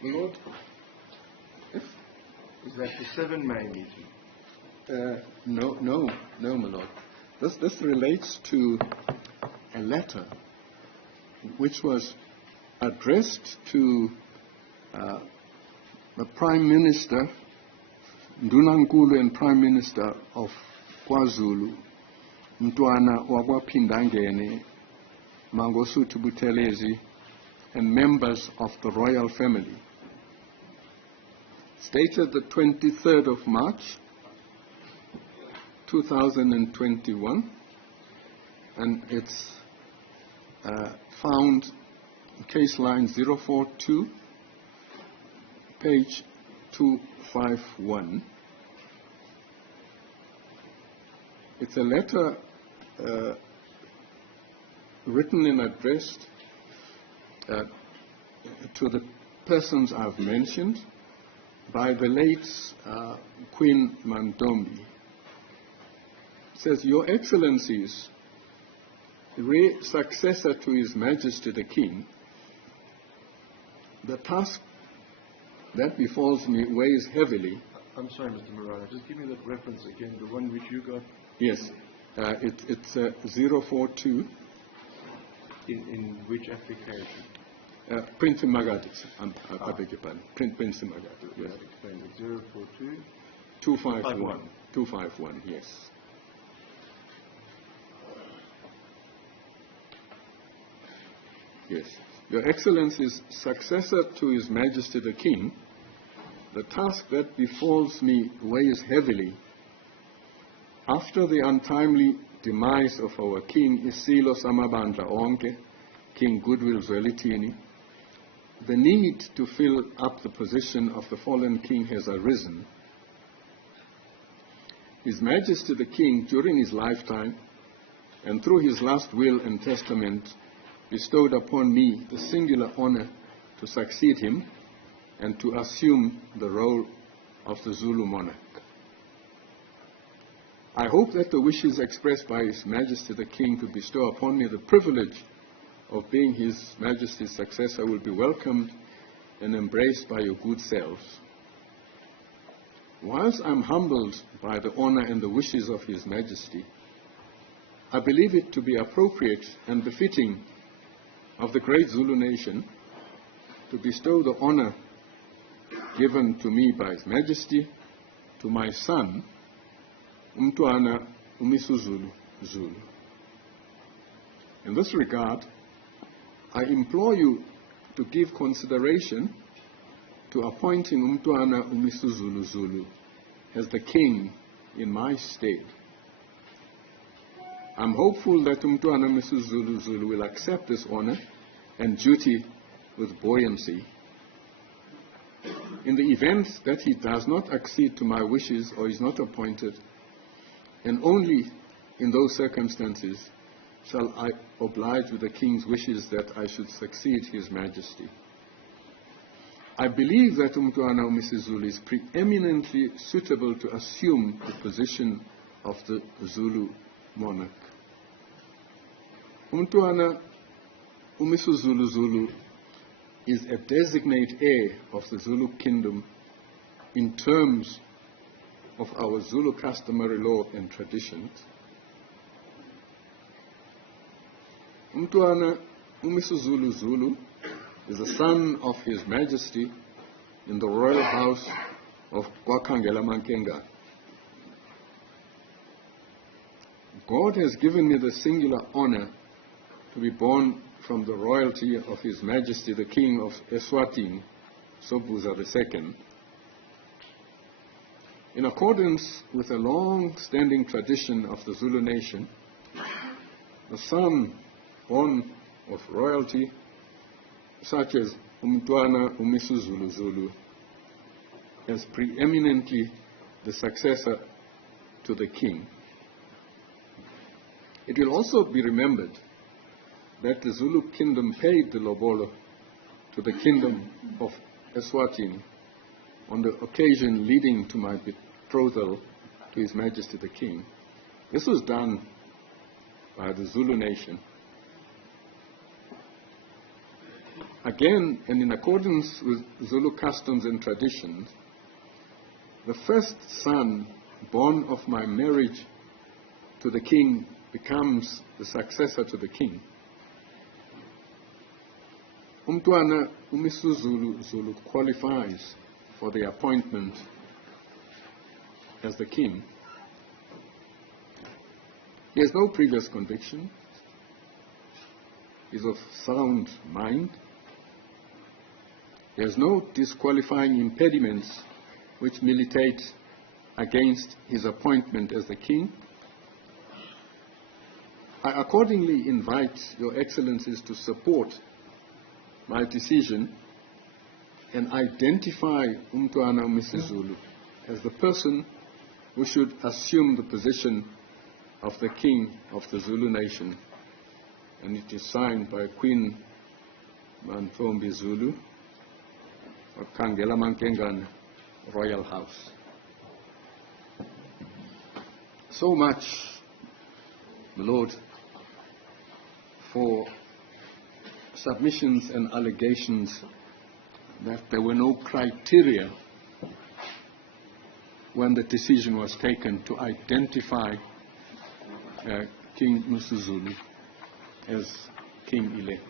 Lord, Is that the 7 May meeting? no, my Lord. This relates to a letter which was addressed to the Prime Minister, Ndunankulu and Prime Minister of KwaZulu, Mntwana wakwaPhindangene, Mangosuthu Buthelezi, and members of the royal family. Stated the 23rd of March, 2021, and it's found case line 042, page 251. It's a letter written and addressed to the persons I've mentioned by the late Queen Mandombi. It says, Your Excellencies, successor to His Majesty the King, the task that befalls me weighs heavily. I'm sorry, Mr. Morana, just give me that reference again, the one which you got. Yes, it's 042. In which application? Prince Magadi. I beg your pardon. Prince Magadi. Yes. Explain it. 042. 251. 251. Yes. Yes. Your Excellency's successor to His Majesty the King, the task that befalls me weighs heavily. After the untimely demise of our King Isilo Samabandla Onke, King Goodwill Zwelithini, the need to fill up the position of the fallen king has arisen. His Majesty the King, during his lifetime, and through his last will and testament, bestowed upon me the singular honor to succeed him and to assume the role of the Zulu monarch. I hope that the wishes expressed by His Majesty the King to bestow upon me the privilege of being His Majesty's successor will be welcomed and embraced by your good selves. Whilst I'm humbled by the honor and the wishes of His Majesty, I believe it to be appropriate and befitting of the great Zulu nation to bestow the honor given to me by His Majesty to my son, Umntwana uMisuzulu Zulu. In this regard, I implore you to give consideration to to appointing Umntwana uMisuzulu Zulu as the king in my stead. I'm hopeful that Umntwana uMisuzulu Zulu will accept this honor and duty with buoyancy. In the event that he does not accede to my wishes or is not appointed, and only in those circumstances shall I oblige with the king's wishes that I should succeed His Majesty. I believe that Umntwana uMisuzulu is preeminently suitable to assume the position of the Zulu monarch. Umntwana uMisuzulu Zulu is a designate heir of the Zulu kingdom in terms of our Zulu customary law and traditions. Umntwana uMisuzulu Zulu is the son of His Majesty in the royal house of kwaKhangela Mankenga. God has given me the singular honor to be born from the royalty of His Majesty the King of Eswatini, Sobhuza II. In accordance with a long-standing tradition of the Zulu nation, the son born of royalty, such as Umntwana uMisuzulu Zulu, as preeminently the successor to the king. It will also be remembered that the Zulu kingdom paid the lobolo to the kingdom of Eswatini on the occasion leading to my betrothal to His Majesty the King. This was done by the Zulu nation. Again, and in accordance with Zulu customs and traditions, the first son born of my marriage to the king becomes the successor to the king. Umntwana uMisuzulu Zulu qualifies for the appointment as the king. He has no previous conviction. He is of sound mind. He has no disqualifying impediments which militate against his appointment as the king. I accordingly invite Your Excellencies to support my decision and identify Umntwana uMisuzulu as the person who should assume the position of the king of the Zulu nation. And it is signed by Queen Mantfombi Zulu of Khangela Mankengan Royal House. So much, my Lord, for submissions and allegations that there were no criteria when the decision was taken to identify King Misuzulu as king-elect.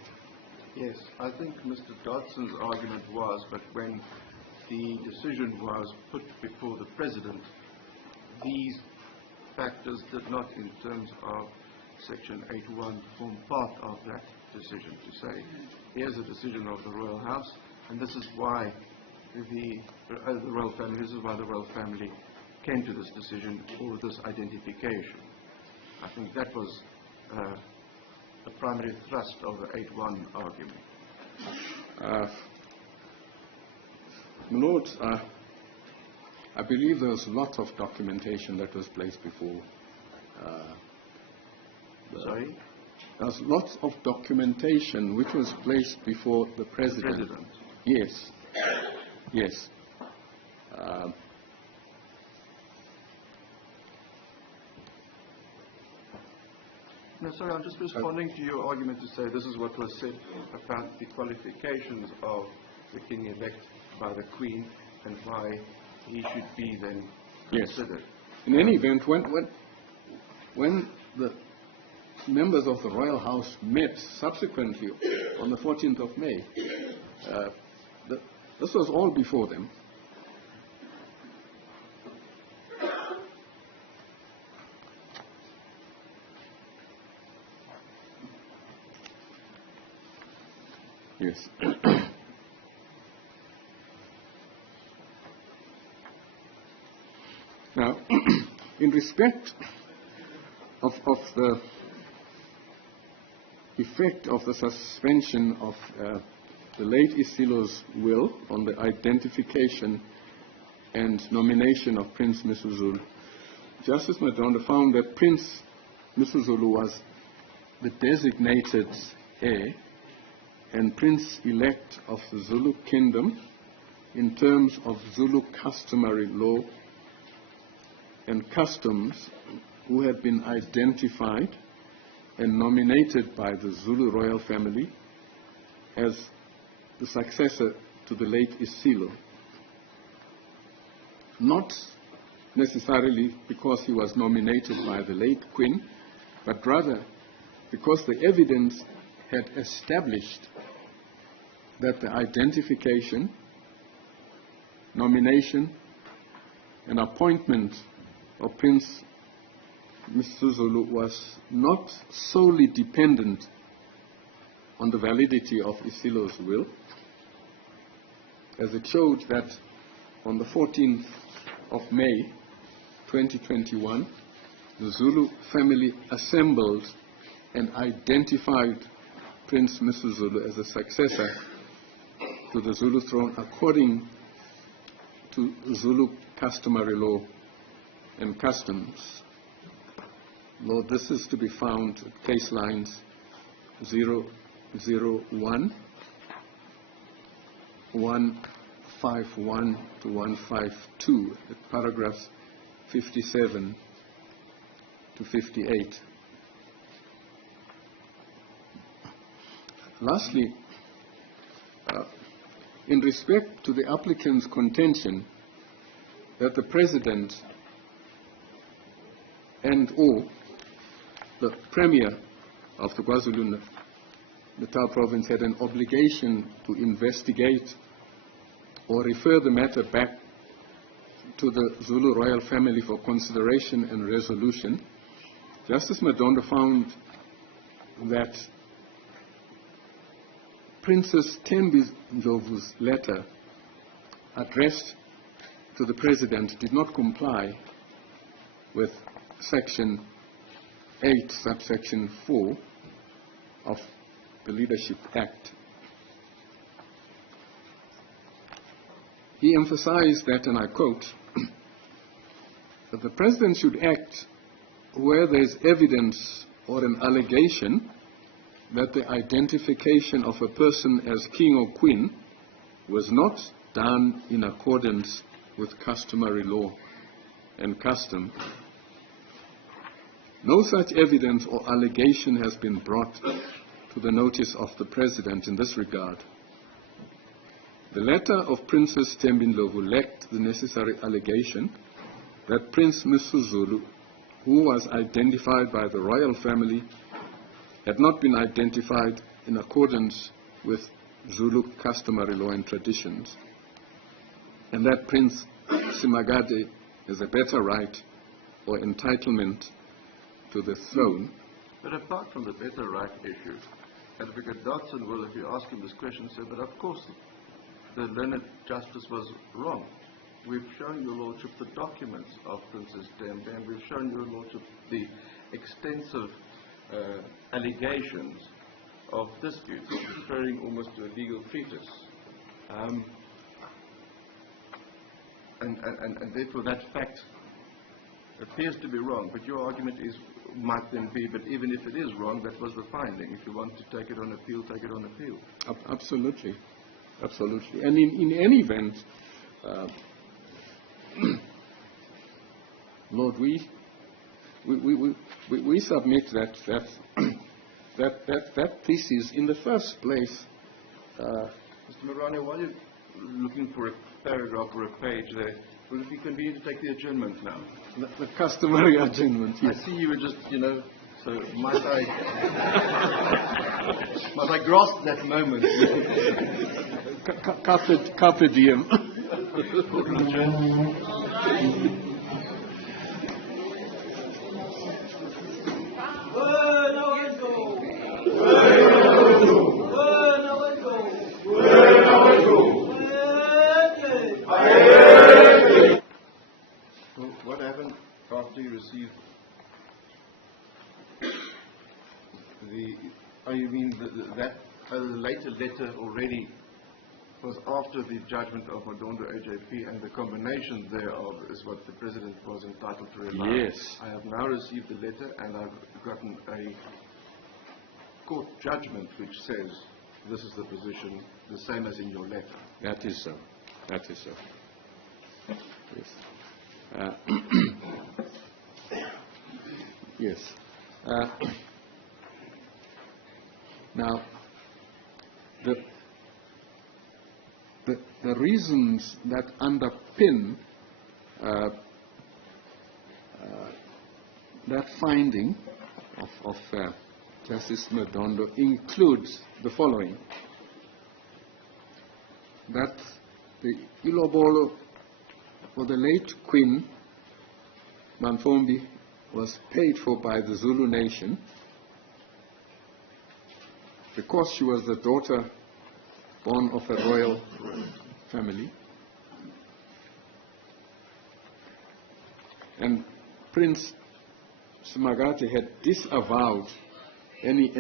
Yes, I think Mr. Dodson's argument was, but when the decision was put before the President, these factors did not, in terms of Section 8.1, form part of that decision, to say, here's a decision of the Royal House, and this is why the Royal Family, this is why the Royal Family came to this decision, or this identification. I think that was the primary thrust of the 8.1 argument. My Lord, I believe there was lots of documentation that was placed before. Sorry? There was lots of documentation which was placed before the President. The President? Yes. Yes. No, sorry, I'm just responding to your argument to say this is what was said about the qualifications of the king-elect by the Queen and why he should be then considered. Yes. In any event, when the members of the Royal House met subsequently on the 14th of May, this was all before them. Yes. Now, in respect of the effect of the suspension of the late Isilo's will on the identification and nomination of Prince Misuzulu, Justice Madondo found that Prince Misuzulu was the designated heir and Prince-elect of the Zulu Kingdom in terms of Zulu customary law and customs, who had been identified and nominated by the Zulu royal family as the successor to the late Isilo. Not necessarily because he was nominated by the late Queen, but rather because the evidence had established that the identification, nomination, and appointment of Prince Misuzulu was not solely dependent on the validity of Isilo's will, as it showed that on the 14th of May 2021, the Zulu family assembled and identified Prince Misuzulu as a successor to the Zulu throne according to Zulu customary law and customs. Lord, this is to be found at case lines 001, 151 to 152, at paragraphs 57 to 58. Lastly, in respect to the applicant's contention that the President and/or the Premier of the KwaZulu-Natal province had an obligation to investigate or refer the matter back to the Zulu royal family for consideration and resolution, Justice Madondo found that Princess Thembi Ndlovu's letter addressed to the President did not comply with Section 8, subsection 4 of the Leadership Act. He emphasized that, and I quote, that the President should act where there is evidence or an allegation that the identification of a person as king or queen was not done in accordance with customary law and custom. No such evidence or allegation has been brought to the notice of the President in this regard. The letter of Princess Thembi Ndlovu lacked the necessary allegation that Prince Misuzulu, who was identified by the royal family, had not been identified in accordance with Zulu customary law and traditions, and that Prince Simagade has a better right or entitlement to the throne. But apart from the better right issue, Advocate Dodson will, if you ask him this question, say, but of course the learned justice was wrong. We've shown your Lordship the documents of Princess Thembi, and we've shown your Lordship the extensive allegations of disputes, referring almost to a legal treatise. And therefore that fact appears to be wrong, but your argument is, might then be, but even if it is wrong, that was the finding. If you want to take it on appeal, take it on appeal. Absolutely. Absolutely. And in any event, Lord, we submit that this is, in the first place. Mr. Morane, while you're looking for a paragraph or a page there, will it be convenient to take the adjournment now? The customary adjournment, yes. I see you were just, so might I grasp that moment? Carpe diem. What happened? already was after the judgment of Madondo AJP, and the combination thereof is what the President was entitled to rely on. Yes. I have now received the letter, and I've gotten a court judgment which says this is the position, the same as in your letter. That is so. That is so. Yes. Yes. Now, the reasons that underpin that finding of Justice Madondo includes the following: that the ilobolo for the late Queen Mantfombi was paid for by the Zulu nation because she was the daughter born of a royal family, and Prince Simagate had disavowed any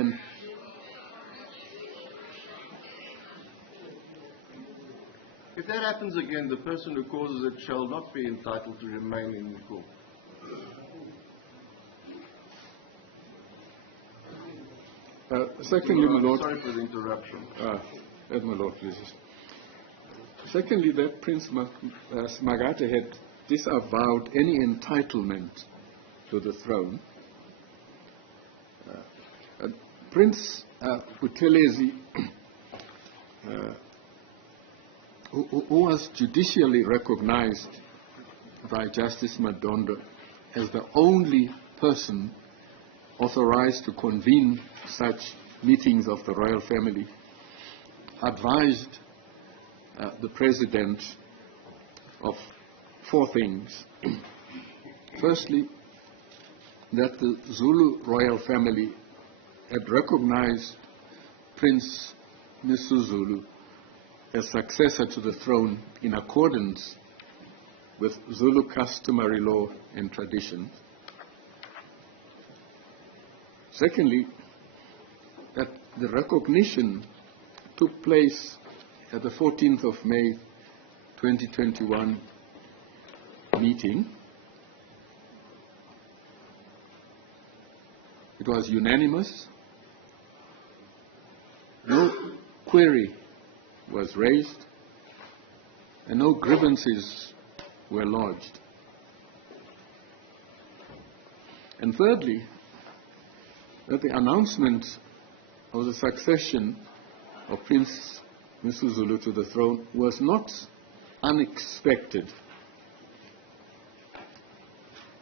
If that happens again, the person who causes it shall not be entitled to remain in the court. Secondly, my lord. Sorry for the interruption. My lord, please. Secondly, that Prince Simagate had disavowed any entitlement to the throne. Prince Buthelezi, who was judicially recognized by Justice Madondo as the only person authorized to convene such meetings of the royal family, advised the President of four things. Firstly, that the Zulu royal family had recognized Prince Misuzulu as successor to the throne in accordance with Zulu customary law and traditions. Secondly, that the recognition took place at the 14th of May 2021 meeting. It was unanimous. No query was raised, and no grievances were lodged. And thirdly, that the announcement of the succession of Prince Misuzulu to the throne was not unexpected,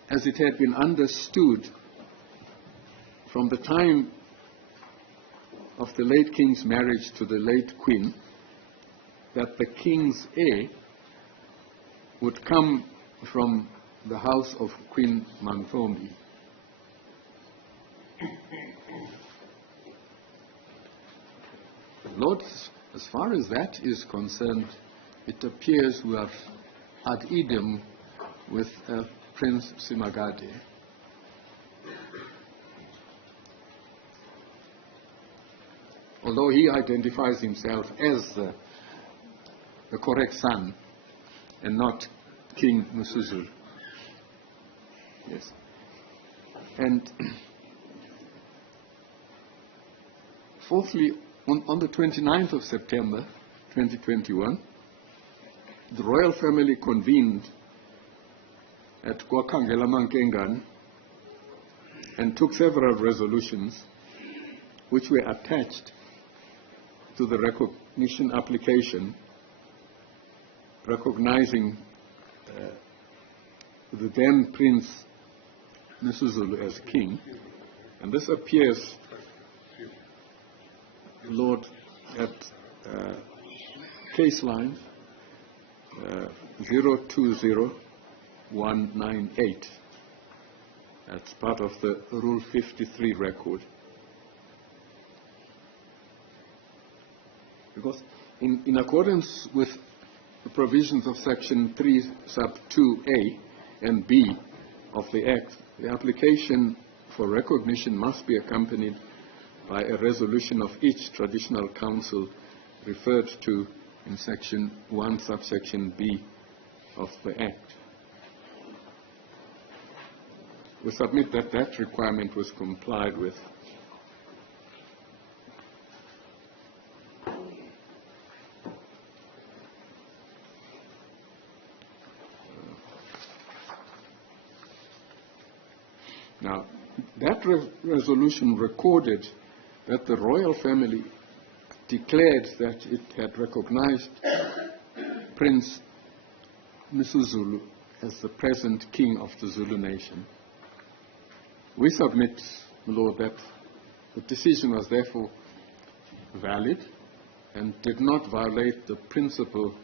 as it had been understood from the time of the late king's marriage to the late queen that the king's heir would come from the house of Queen Mantfombi. Lord, as far as that is concerned, it appears we are ad idem with Prince Simagate. Although he identifies himself as the correct son and not King Misuzulu. Yes. And fourthly, on the 29th of September 2021, the royal family convened at Kwakhangela Mankengane and took several resolutions which were attached to the recognition application recognizing the then Prince Misuzulu as king. And this appears, Lord, at case line 020198. That's part of the Rule 53 record. Because in accordance with the provisions of Section 3 sub 2A and B of the Act, the application for recognition must be accompanied by a resolution of each traditional council referred to in Section 1, subsection B of the Act. We submit that that requirement was complied with. Now, that resolution recorded that the royal family declared that it had recognized Prince Msuzulu as the present king of the Zulu nation. We submit, Lord, that the decision was therefore valid and did not violate the principle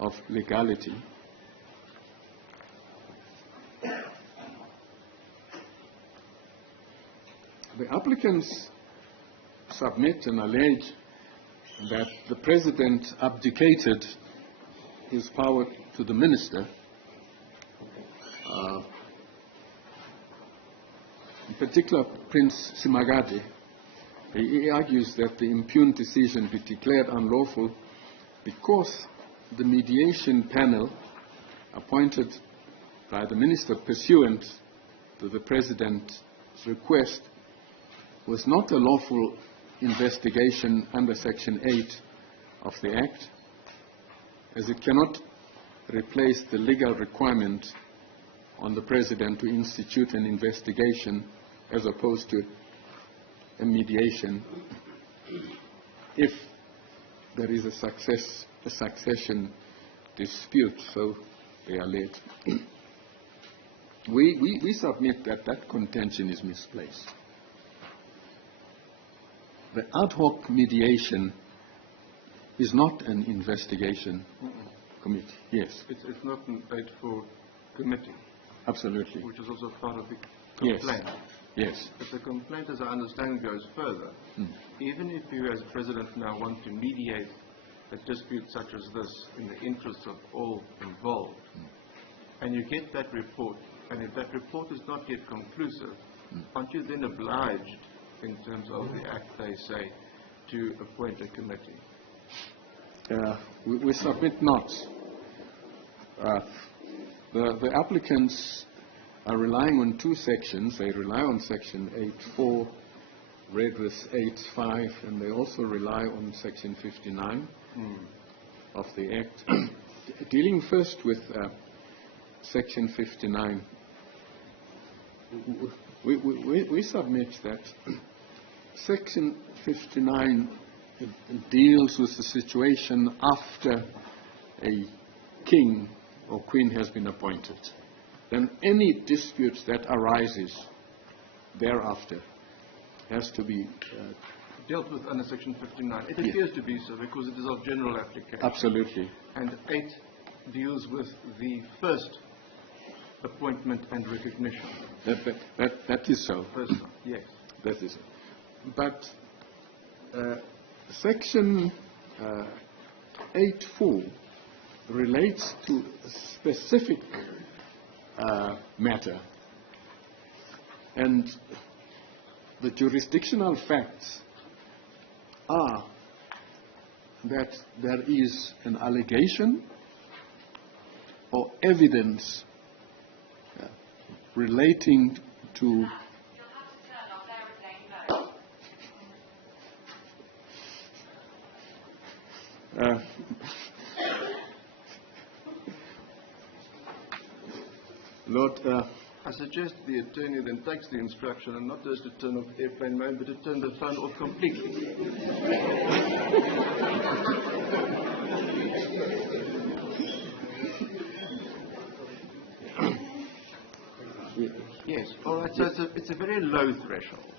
of legality. The applicants submit and allege that the President abdicated his power to the minister, in particular Prince Simagade. He argues that the impugned decision be declared unlawful because the mediation panel appointed by the minister pursuant to the President's request was not a lawful investigation under Section 8 of the Act, as it cannot replace the legal requirement on the President to institute an investigation as opposed to a mediation if there is a succession dispute, so they allege. We submit that that contention is misplaced. The ad hoc mediation is not an investigation committee. Yes. It's not an 8-4 committee. Absolutely. Which is also part of the complaint. Yes. But the complaint, as I understand, goes further. Even if you as President now want to mediate a dispute such as this in the interests of all involved, and you get that report, and if that report is not yet conclusive, aren't you then obliged, in terms of the Act, they say, to appoint a committee? We submit not. The applicants are relying on two sections. They rely on Section 8.4, read with 8.5, and they also rely on Section 59 of the Act. Dealing first with Section 59, we submit that Section 59 deals with the situation after a king or queen has been appointed. Then any dispute that arises thereafter has to be dealt with under Section 59. It appears to be so because it is of general application. Absolutely. And 8 deals with the first appointment and recognition. That is so. First one, yes. That is so. But Section 8.4 relates to a specific matter, and the jurisdictional facts are that there is an allegation or evidence relating to Lord, I suggest the attorney then takes the instruction and not just to turn off airplane mode, but to turn the phone off completely. Yes, all right, so it's a very low threshold.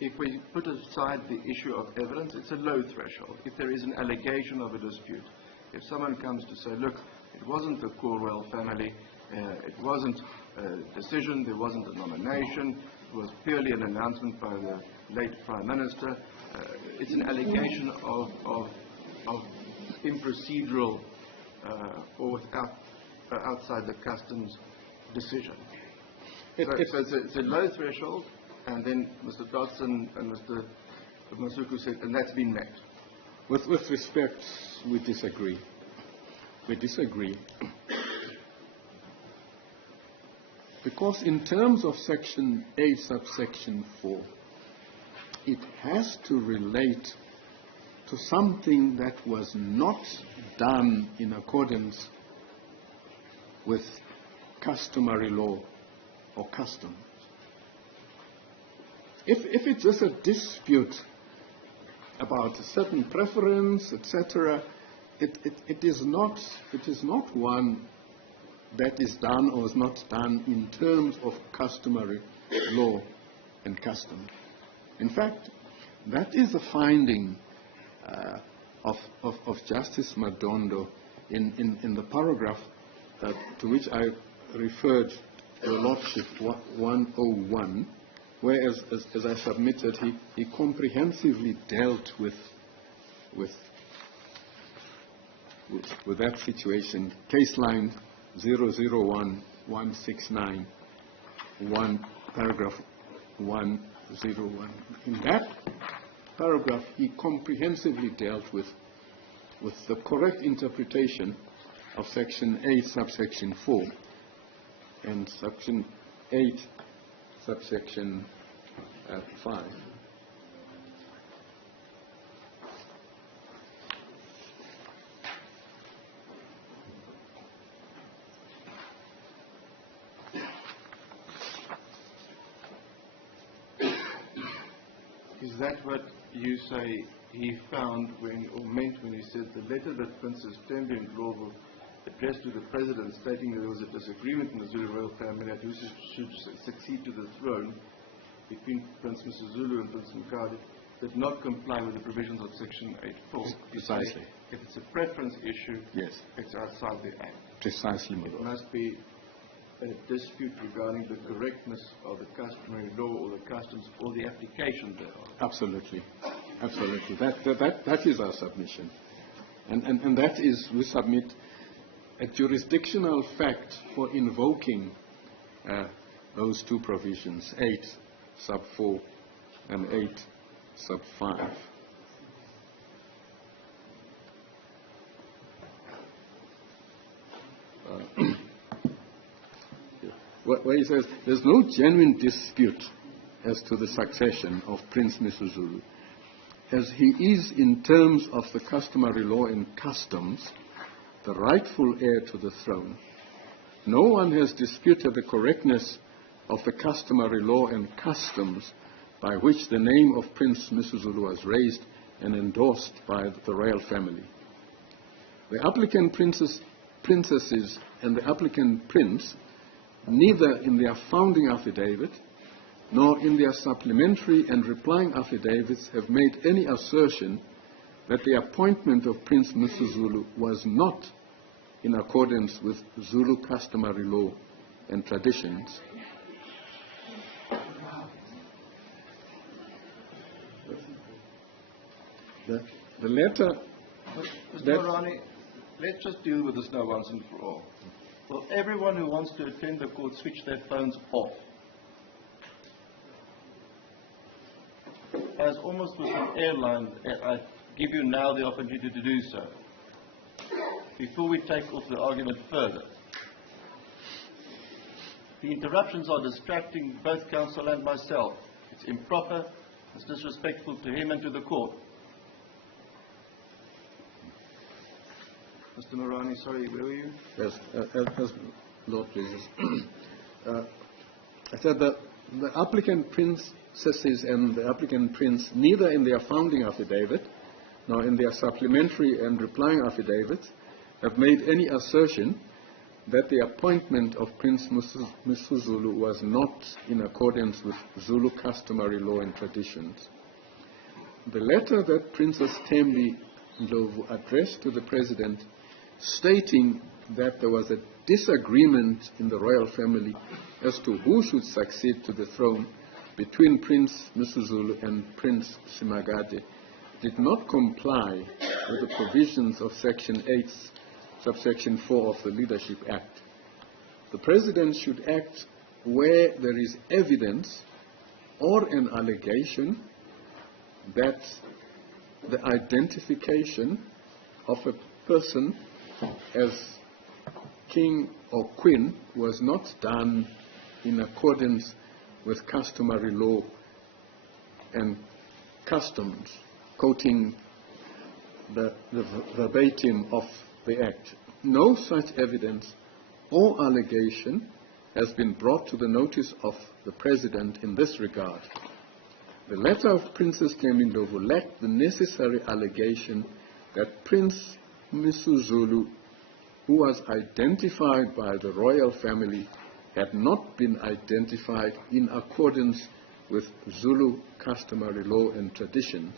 If we put aside the issue of evidence, it's a low threshold. If there is an allegation of a dispute, if someone comes to say, look, it wasn't the Corwell family, it wasn't a decision, there wasn't a nomination, it was purely an announcement by the late Prime Minister, it's an allegation of improcedural or outside the customs decision. So it's a low threshold, and then Mr. Dodson and Mr. Masuku said, and that's been met. With respect, we disagree. We disagree. Because in terms of Section A, subsection 4, it has to relate to something that was not done in accordance with customary law or custom. If it's just a dispute about a certain preference, etc., it is not one that is done or is not done in terms of customary law and custom. In fact, that is a finding of Justice Madondo in the paragraph to which I referred, Your Lordship 101, where, as I submitted, he comprehensively dealt with that situation. Case line 001169, paragraph 101. In that paragraph, he comprehensively dealt with the correct interpretation of Section 8, subsection 4, and Section 8, subsection 5. Is that what you say he found or meant when he said the letter that Princess Tembi and Ngobu addressed to the President stating that there was a disagreement in the Zulu royal family that who should succeed to the throne between Prince Msuzulu and Prince Kumkani did not comply with the provisions of Section 8.4? Precisely. If it's a preference issue, yes, it's outside the Act. Precisely, my Lord. It must be a dispute regarding the correctness of the customary law or the customs or the application thereof. Absolutely. Absolutely. That is our submission. And that is, we submit a jurisdictional fact for invoking those two provisions, 8 sub 4 and 8 sub 5. Where he says, there's no genuine dispute as to the succession of Prince Msuzulu, as he is in terms of the customary law and customs the rightful heir to the throne. No one has disputed the correctness of the customary law and customs by which the name of Prince Msuzulu was raised and endorsed by the royal family. The applicant princesses and the applicant prince, neither in their founding affidavit nor in their supplementary and replying affidavits, have made any assertion that the appointment of Prince Msuzulu was not in accordance with Zulu customary law and traditions. The letter... Mr. Morani, let's just deal with this now once and for all. Will everyone who wants to attend the court switch their phones off? As almost with an airline, I give you now the opportunity to do so, before we take off the argument further. The interruptions are distracting both counsel and myself. It's improper, it's disrespectful to him and to the court. Mr. Morani, sorry, where were you? Yes, as Lord pleases. I said that the applicant princesses and the applicant prince, neither in their founding affidavit nor in their supplementary and replying affidavits, have made any assertion that the appointment of Prince Msuzulu was not in accordance with Zulu customary law and traditions. The letter that Princess Tembi Ndlovu addressed to the President, stating that there was a disagreement in the royal family as to who should succeed to the throne between Prince Msuzulu and Prince Simagade, did not comply with the provisions of Section 8, subsection 4 of the Leadership Act. The President should act where there is evidence or an allegation that the identification of a person as king or queen was not done in accordance with customary law and customs, quoting the verbatim of the Act. No such evidence or allegation has been brought to the notice of the President in this regard. The letter of Princess Temindlovu lacked the necessary allegation that Prince Misuzulu, who was identified by the royal family, had not been identified in accordance with Zulu customary law and traditions,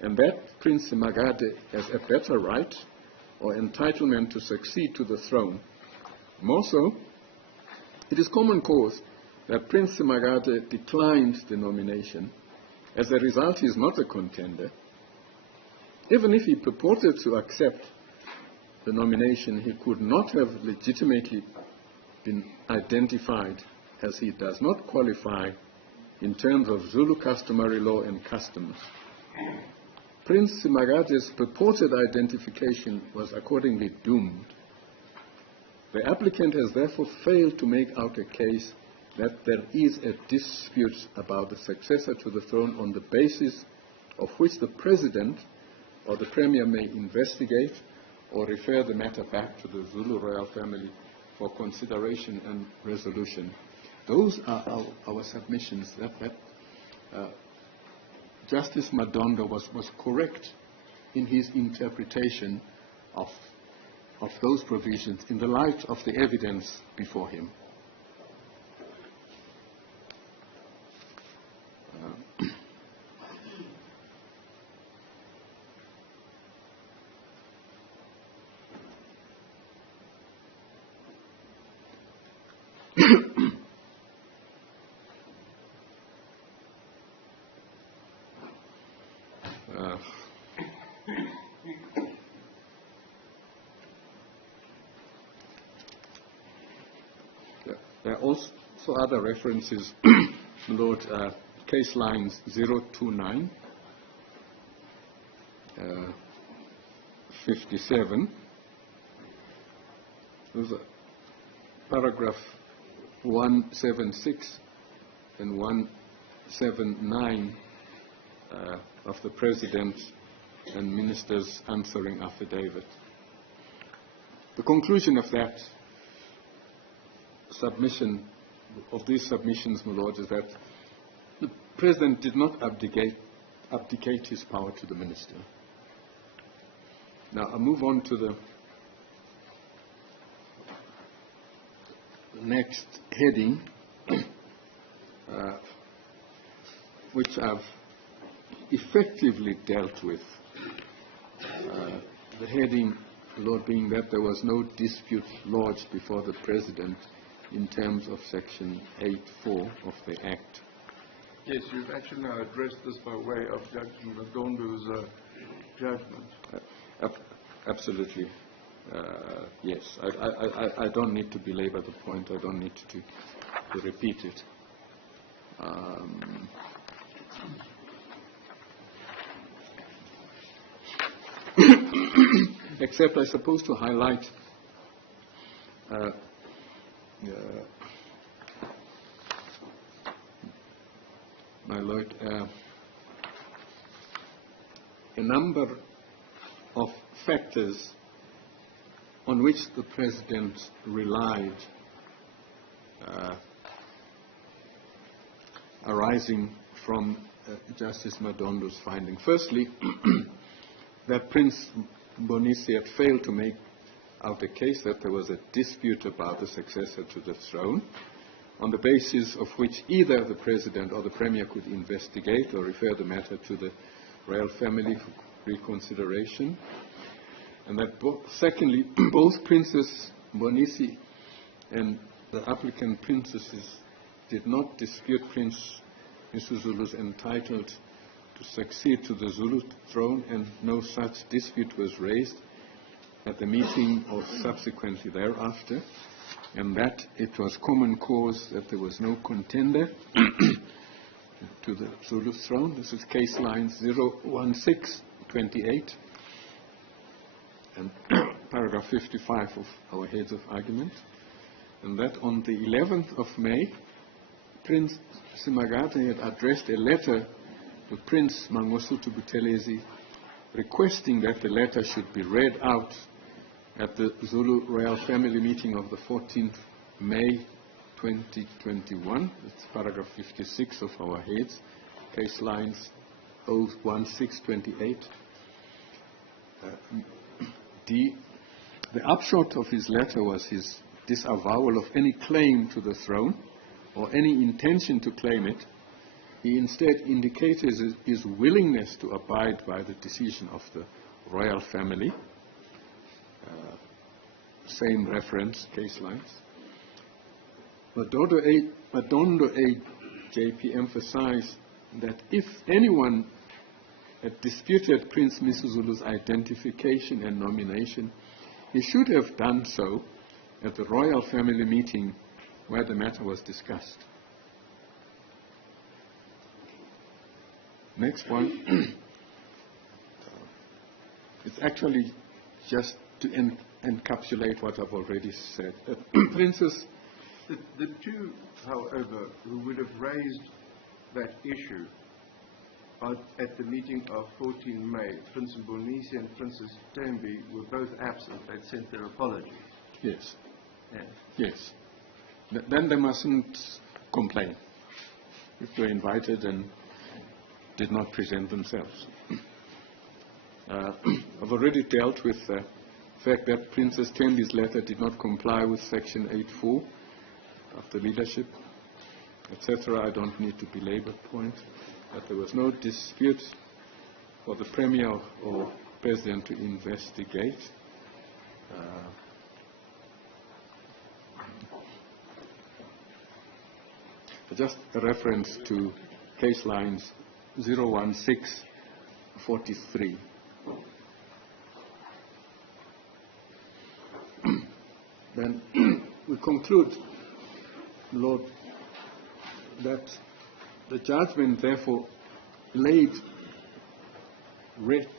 and that Prince Magade has a better right or entitlement to succeed to the throne. More so, it is common cause that Prince Magade declined the nomination. As a result, he is not a contender. Even if he purported to accept the nomination, he could not have legitimately been identified, as he does not qualify in terms of Zulu customary law and customs. Prince Magade's purported identification was accordingly doomed. The applicant has therefore failed to make out a case that there is a dispute about the successor to the throne on the basis of which the President or the Premier may investigate or refer the matter back to the Zulu royal family for consideration and resolution. Those are our submissions. Justice Madondo was correct in his interpretation of those provisions in the light of the evidence before him. There are also other references, Lord, case lines 029, 57. Those are paragraph 176 and 179 of the President and Minister's answering affidavit. The conclusion of that submission, of these submissions, my Lord, is that the President did not abdicate his power to the Minister. Now, I'll move on to the next heading, which I've effectively dealt with. The heading, Lord, being that there was no dispute lodged before the President in terms of Section 8.4 of the Act. Yes, you've actually now addressed this by way of Judge Madondo's judgment. Absolutely. Yes. I don't need to belabor the point. I don't need to repeat it. Except, I suppose, to highlight my Lord, a number of factors on which the President relied arising from Justice Madondo's finding. Firstly, that Prince Mbonisi had failed to make out a case that there was a dispute about the successor to the throne, on the basis of which either the President or the Premier could investigate or refer the matter to the royal family for reconsideration. And that, secondly, both Princess Mbonisi and the applicant princesses did not dispute Prince Misuzulu's entitled to succeed to the Zulu throne, and no such dispute was raised at the meeting or subsequently thereafter, and that it was common cause that there was no contender, to the Zulu Throne. This is case lines 01628 and paragraph 55 of our heads of argument. And that on the 11th of May, Prince Simagate had addressed a letter to Prince Mangosuthu Buthelezi requesting that the letter should be read out at the Zulu Royal Family meeting of the 14th May 2021. That's paragraph 56 of our heads, case lines 01628. The upshot of his letter was his disavowal of any claim to the throne or any intention to claim it. He instead indicated his willingness to abide by the decision of the royal family. Same reference, case lines. Madondo A. JP emphasized that if anyone had disputed Prince Misuzulu's identification and nomination, he should have done so at the royal family meeting where the matter was discussed. Next one. It's actually just to encapsulate what I've already said. Princess. The two, however, who would have raised that issue at the meeting of 14 May, Prince Mbonisi and Princess Tembi, were both absent. They'd sent their apologies. Yes. Yeah. Yes. Then they mustn't complain if they're invited and did not present themselves. I've already dealt with the fact that Princess Tembi's letter did not comply with Section 8.4 of the leadership, etc. I don't need to belabor the point that there was no dispute for the Premier or President to investigate. Just a reference to case lines 01643. Then we conclude, Lord, that the judgment therefore laid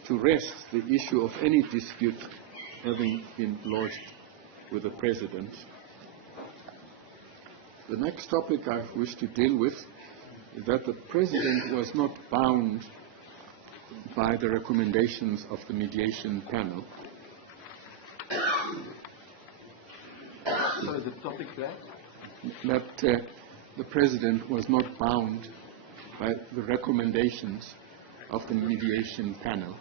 to rest the issue of any dispute having been lodged with the President. The next topic I wish to deal with is that the President was not bound by the recommendations of the mediation panel. So the topic that the President was not bound by the recommendations of the mediation panel.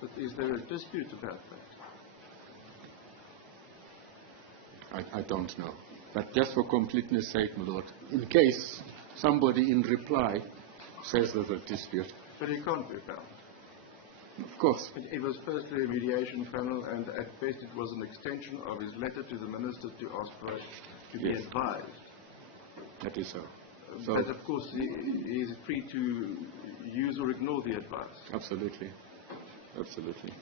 But is there a dispute about that? I don't know. But just for completeness sake, my Lord, in case somebody in reply says there's a dispute. But he can't be bound. Of course. It was firstly a mediation panel, and at best it was an extension of his letter to the minister to ask for it to be advised. That is so. But of course he is free to use or ignore the advice. Absolutely. Absolutely.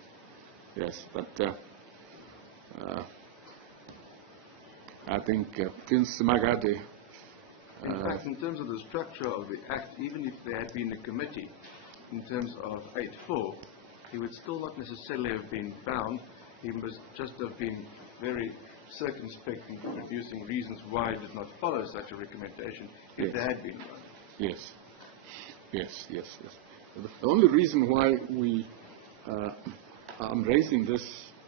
Yes, but I think Prince Magade... in fact, in terms of the structure of the Act, even if there had been a committee, in terms of 8.4, he would still not necessarily have been bound. He must just have been very circumspect in producing reasons why he did not follow such a recommendation if there had been one. Yes. Yes. The only reason why we I'm raising this,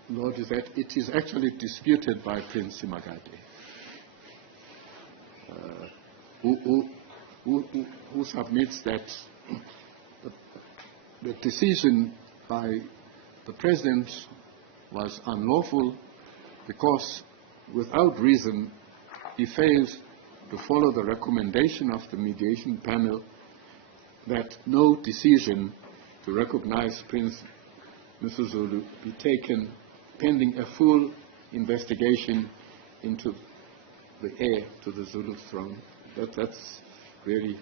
Lord, is that it is actually disputed by Prince Simagade, who submits that the decision by the President was unlawful because, without reason, he failed to follow the recommendation of the mediation panel that no decision to recognize Prince Misuzulu be taken pending a full investigation into the heir to the Zulu throne. That's really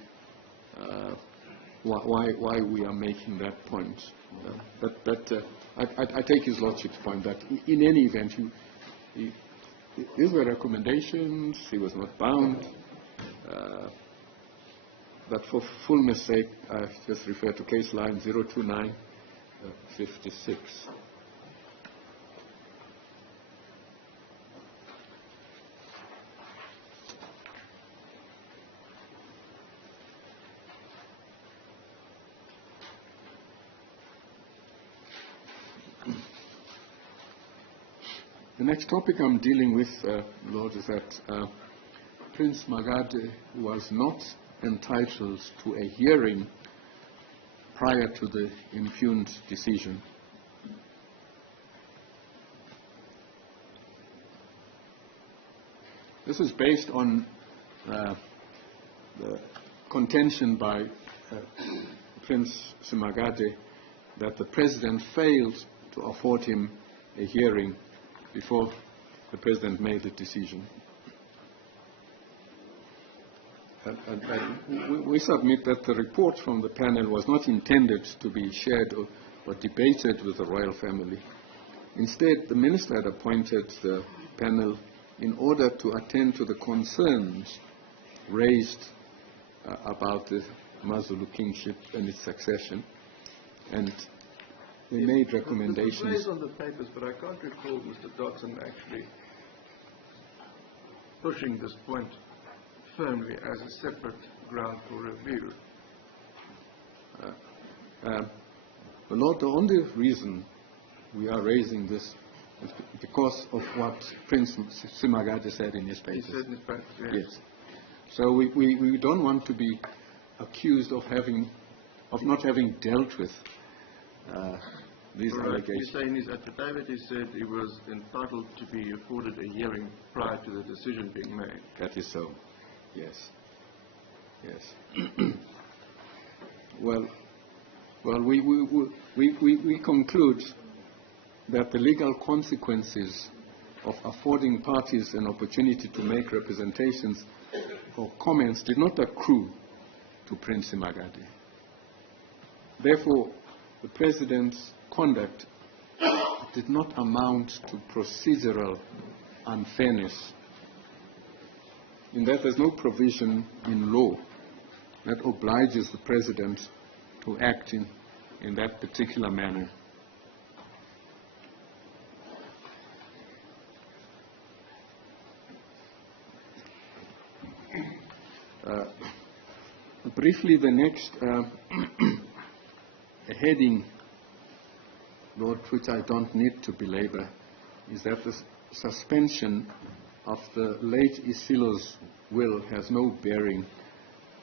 why we are making that point. I take His Lordship's point that in any event, these were recommendations. He was not bound. But for fullness sake, I just refer to case line 02956. The next topic I'm dealing with, Lord, is that Prince Makate was not entitled to a hearing prior to the impugned decision. This is based on the contention by Prince Makate that the President failed to afford him a hearing before the President made the decision. We submit that the report from the panel was not intended to be shared or debated with the royal family. Instead, the Minister had appointed the panel in order to attend to the concerns raised about the AmaZulu kingship and its succession, and we made recommendations. It was raised on the papers, but I can't recall Mr. Dodson actually pushing this point firmly as a separate ground for review. Lord, the only reason we are raising this is because of what Prince Makate said in his papers. He said in his papers, yes. Yes. So we don't want to be accused of not having dealt with these allegations. You say in his affidavit he said he was entitled to be afforded a hearing prior to the decision being made. That is so. Yes. Yes. Well, we conclude that the legal consequences of affording parties an opportunity to make representations or comments did not accrue to Prince Makate. Therefore, the President's conduct did not amount to procedural unfairness, in that there's no provision in law that obliges the President to act in that particular manner. Briefly, the next heading, Lord, which I don't need to belabor, is that the suspension of the late Isilo's will has no bearing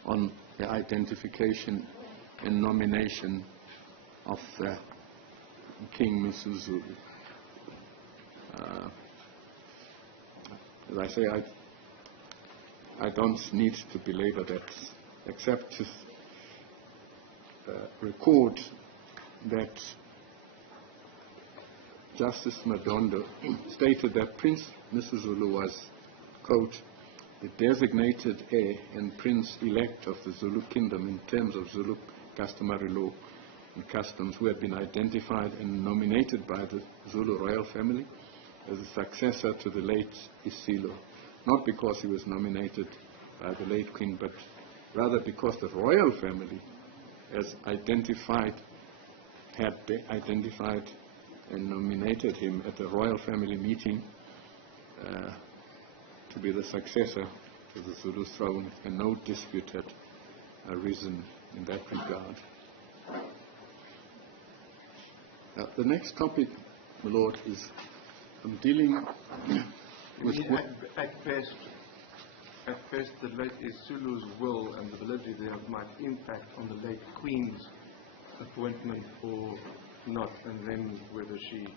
on the identification and nomination of King Msuzulu. As I say, I don't need to belabor that, except to record that Justice Madondo stated that Prince Msuzulu was, quote, the designated heir and prince-elect of the Zulu kingdom in terms of Zulu customary law and customs, who had been identified and nominated by the Zulu royal family as a successor to the late Isilo, not because he was nominated by the late Queen, but rather because the royal family had identified and nominated him at the royal family meeting to be the successor to the Zulu throne, and no dispute had arisen in that regard. The next topic, my Lord, is I'm dealing with... At best, the late Isulu's will and the validity thereof might impact on the late Queen's appointment or not, and then whether she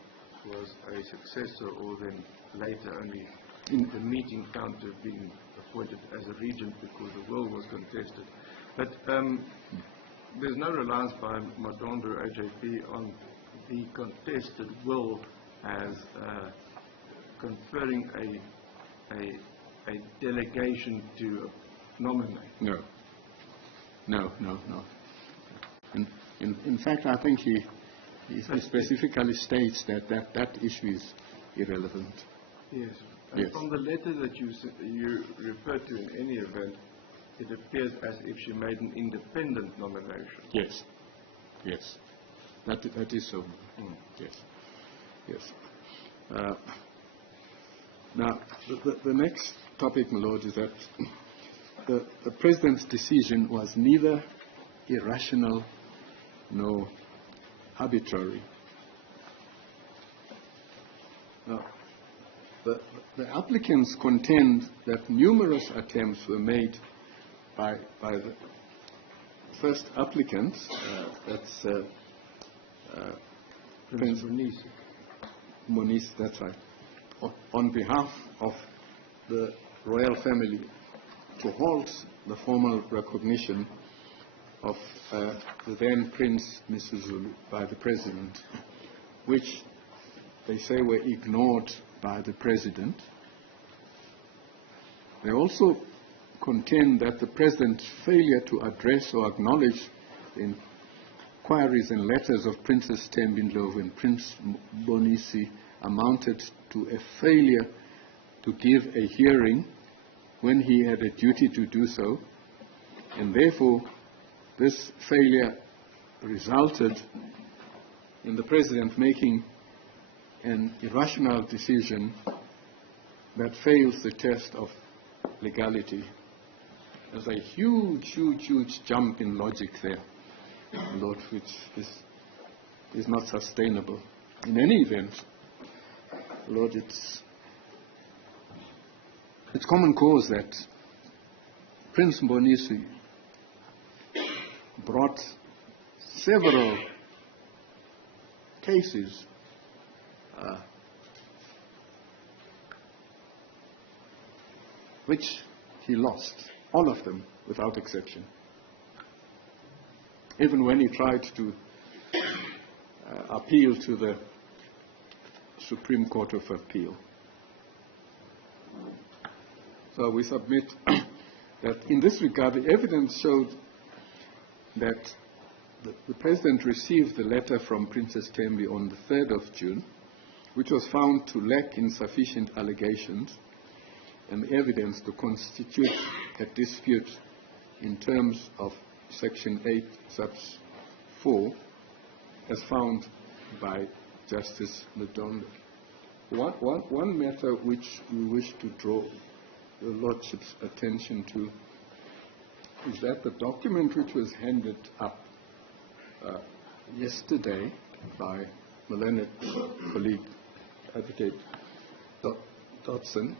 was a successor or then later only in the meeting found to have been appointed as a regent because the will was contested. But there's no reliance by Madondo AJP on the contested will as conferring a delegation to nominate. No. In fact, I think he specifically states that issue is irrelevant. Yes. And yes. From the letter that you referred to in any event, it appears as if she made an independent nomination. Yes. Yes. That is so. Yes. Yes. Now, the next topic, my Lord, is that the President's decision was neither irrational nor arbitrary. Now, the applicants contend that numerous attempts were made by the first applicant, that's Prince Monisi, that's right, on behalf of the royal family to halt the formal recognition of the then Prince Misuzulu by the President, which they say were ignored by the President. They also contend that the President's failure to address or acknowledge the inquiries and letters of Princess Thembindlovu and Prince Monisi amounted to a failure to give a hearing when he had a duty to do so, and therefore this failure resulted in the President making an irrational decision that fails the test of legality. There's a huge jump in logic there, Lord, which is not sustainable. In any event, Lord, it's common cause that Prince Mbonisi brought several cases which he lost, all of them without exception. Even when he tried to appeal to the Supreme Court of Appeal. So we submit that in this regard, the evidence showed that the President received the letter from Princess Thembi on the 3rd of June, which was found to lack insufficient allegations and evidence to constitute a dispute in terms of Section 8, subs 4, as found by Justice Madondo. One matter which we wish to draw the Lordship's attention to is that the document which was handed up yesterday by my learned colleague, Advocate Dodson,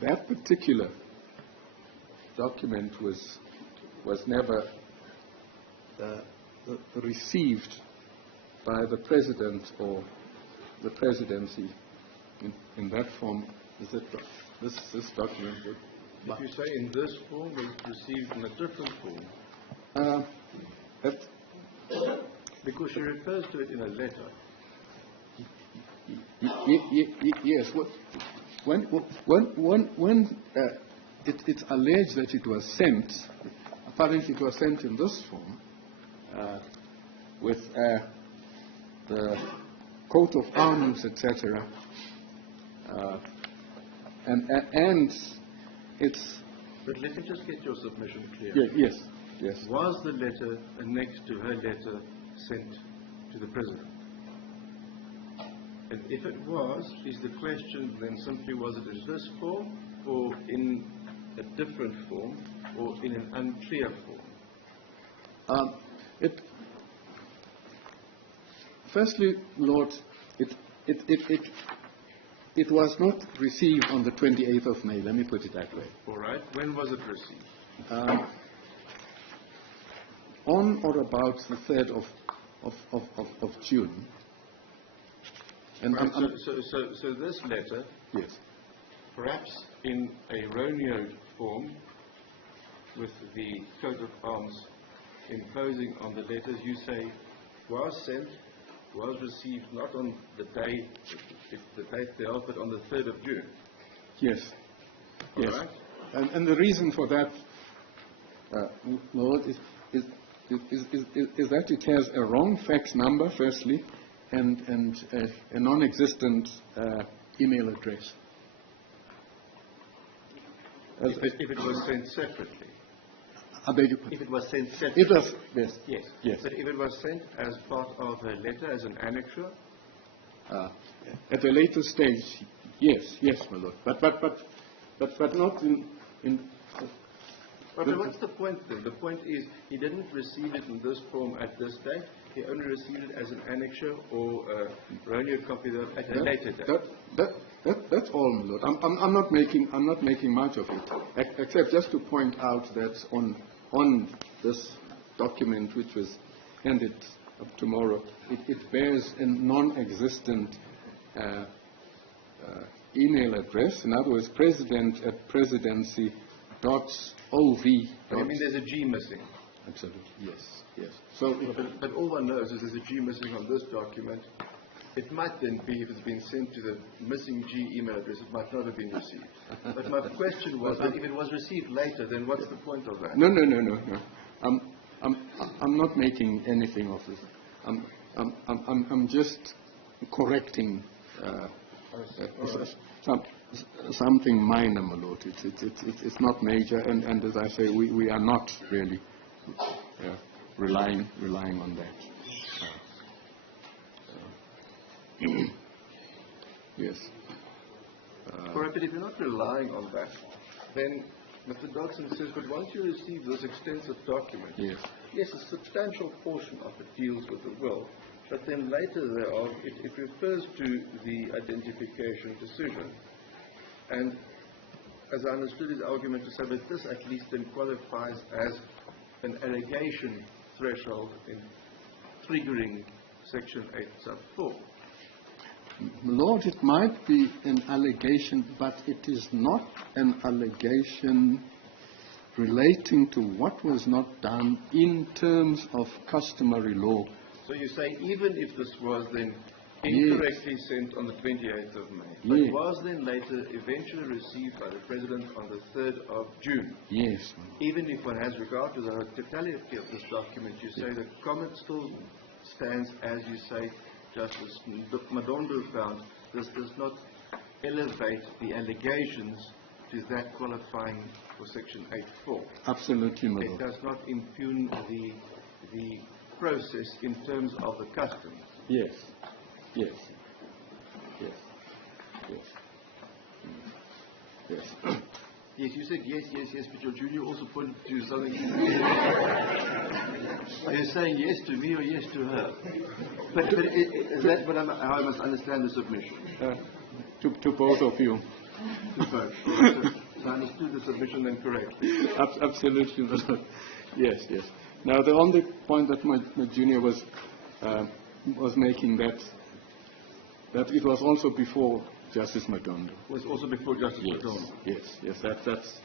that particular document was never received by the President or the Presidency in that form. Is it this document? Did you say in this form or received in a different form? Because she refers to it in a letter. Yes. When it's alleged that it was sent, apparently it was sent in this form, with the coat of arms, etc. And it's... But let me just get your submission clear. Yes. Was the letter annexed to her letter sent to the President? And if it was, is the question then simply was it in this form or in a different form or in an unclear form? Firstly, Lord, it was not received on the 28th of May. Let me put it that way. All right. When was it received? On or about the 3rd of June. And right, so this letter, yes, perhaps in a Romeoed form, with the coat of arms imposing on the letters, you say was sent, was received not on the day, the date thereof, but on the 3rd of June. Yes. All yes. right. And the reason for that, Lord, is that it has a wrong fax number, firstly, and a non-existent email address. If it was sent separately. I beg your pardon. If it was sent separately. It was, yes. Yes. Yes. But if it was sent as part of a letter, as an annexure? At a later stage, yes, my lord. But not in But what's the point then? The point is he didn't receive it in this form at this date. He only received it as an annexure or only a copy of at a later date. That's all, my lord. I'm not making much of it, except just to point out that on this document, which was handed up tomorrow, it bears a non-existent email address. In other words, president@presidency.ov. I mean, there's a G missing. Absolutely. Yes. So, but all one knows is there's a G missing on this document. It might then be, if it's been sent to the missing G email address, it might not have been received. But my question was that if it was received later, then what's the point of that? No. I'm not making anything of this. I'm just correcting something minor, my lord. It's not major, and as I say, we are not really relying on that. Yes. All right, but if you're not relying on that, then Mr. Dodson says, but once you receive this extensive document, yes, a substantial portion of it deals with the will, but then later thereof, it refers to the identification decision. And as I understood his argument to say that this at least then qualifies as an allegation threshold in triggering Section 8 sub 4. Lord, it might be an allegation, but it is not an allegation relating to what was not done in terms of customary law. So you say even if this was then incorrectly sent on the 28th of May, but was then later eventually received by the President on the 3rd of June. Yes. Even if one has regard to the totality of this document, you say the comment still stands as you say, Justice Madondo found, this does not elevate the allegations to that qualifying for Section 8.4. Absolutely, my It lord. does not impugn the process in terms of the customs. Yes. Yes, you said yes, but your junior also pointed to something. Are you saying yes to me or yes to her? But is that how I must understand the submission? To both of you. To both. So I understood the submission then correctly. Absolutely, my lord. Yes. Now, the only point that my junior was making that it was also before Justice Madondo. Was also before Justice Madondo. Yes. That's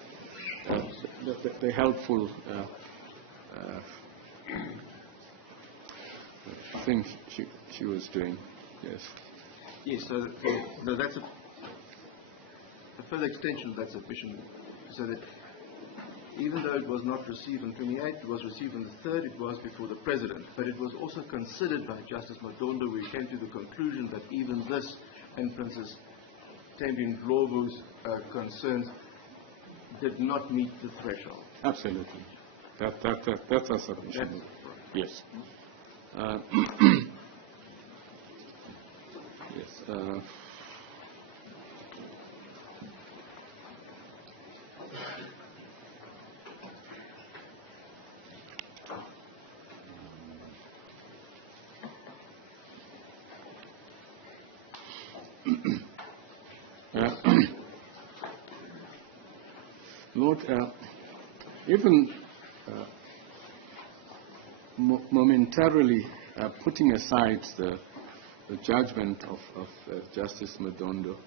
the helpful thing she was doing. Yes. Yes. So that's a further extension of that submission, so that even though it was not received on 28th, it was received on the 3rd, it was before the President. But it was also considered by Justice Madondo. We came to the conclusion that even this, and Princess Tembin Globo's concerns, did not meet the threshold. Absolutely. That's our submission. Yes. Yes. Lord, even momentarily putting aside the judgment of Justice Madondo,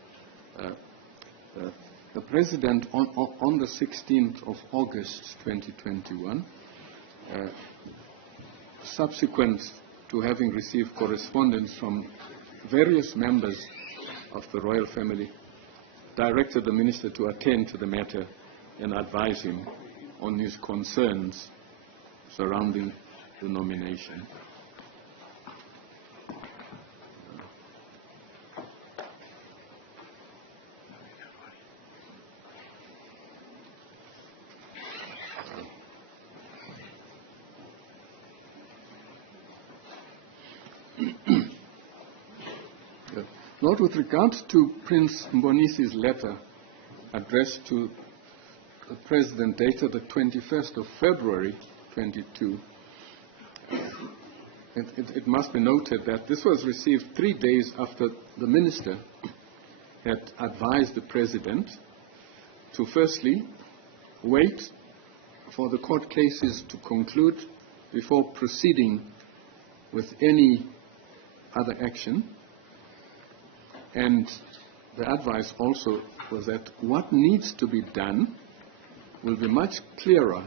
the President on the 16th of August 2021, subsequent to having received correspondence from various members of the royal family, directed the minister to attend to the matter and advise him on his concerns surrounding the nomination. Lord, with regard to Prince Mbonisi's letter addressed to the President dated the 21st of February 22, it must be noted that this was received 3 days after the Minister had advised the President to firstly wait for the court cases to conclude before proceeding with any other action. And the advice also was that what needs to be done will be much clearer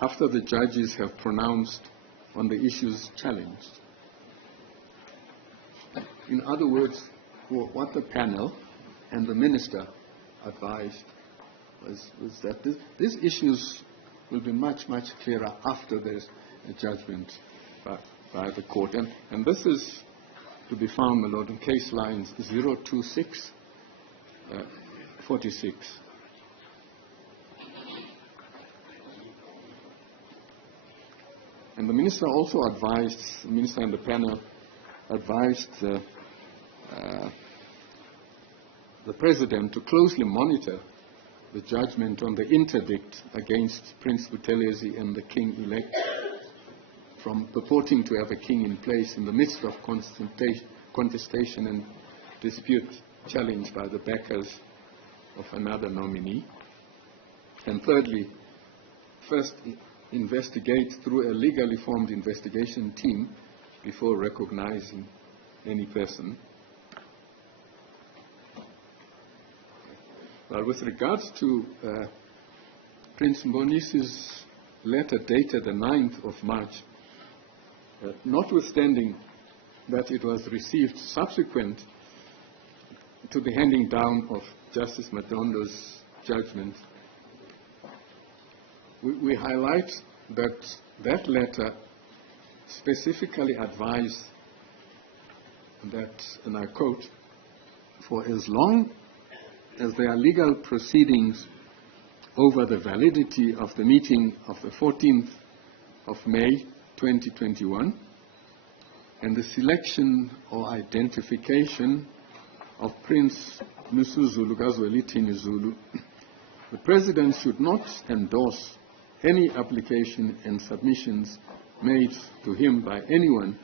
after the judges have pronounced on the issues challenged. In other words, what the panel and the Minister advised was that these issues will be much, much clearer after there's a judgment by the court. And this is to be found, my Lord, in case lines 026, 46. And the Minister also advised, the Minister and the panel advised the President to closely monitor the judgment on the interdict against Prince Buthelezi and the King-elect from purporting to have a king in place in the midst of contestation and dispute challenged by the backers of another nominee. And thirdly, first investigate through a legally formed investigation team before recognizing any person. Well, with regards to Prince Mbonisi's letter dated the 9th of March, notwithstanding that it was received subsequent to the handing down of Justice Madondo's judgment, we highlight that that letter specifically advised that, and I quote, for as long as there are legal proceedings over the validity of the meeting of the 14th of May 2021 and the selection or identification of Prince Msuzulu Kazwelithini Zulu, the President should not endorse any application and submissions made to him by anyone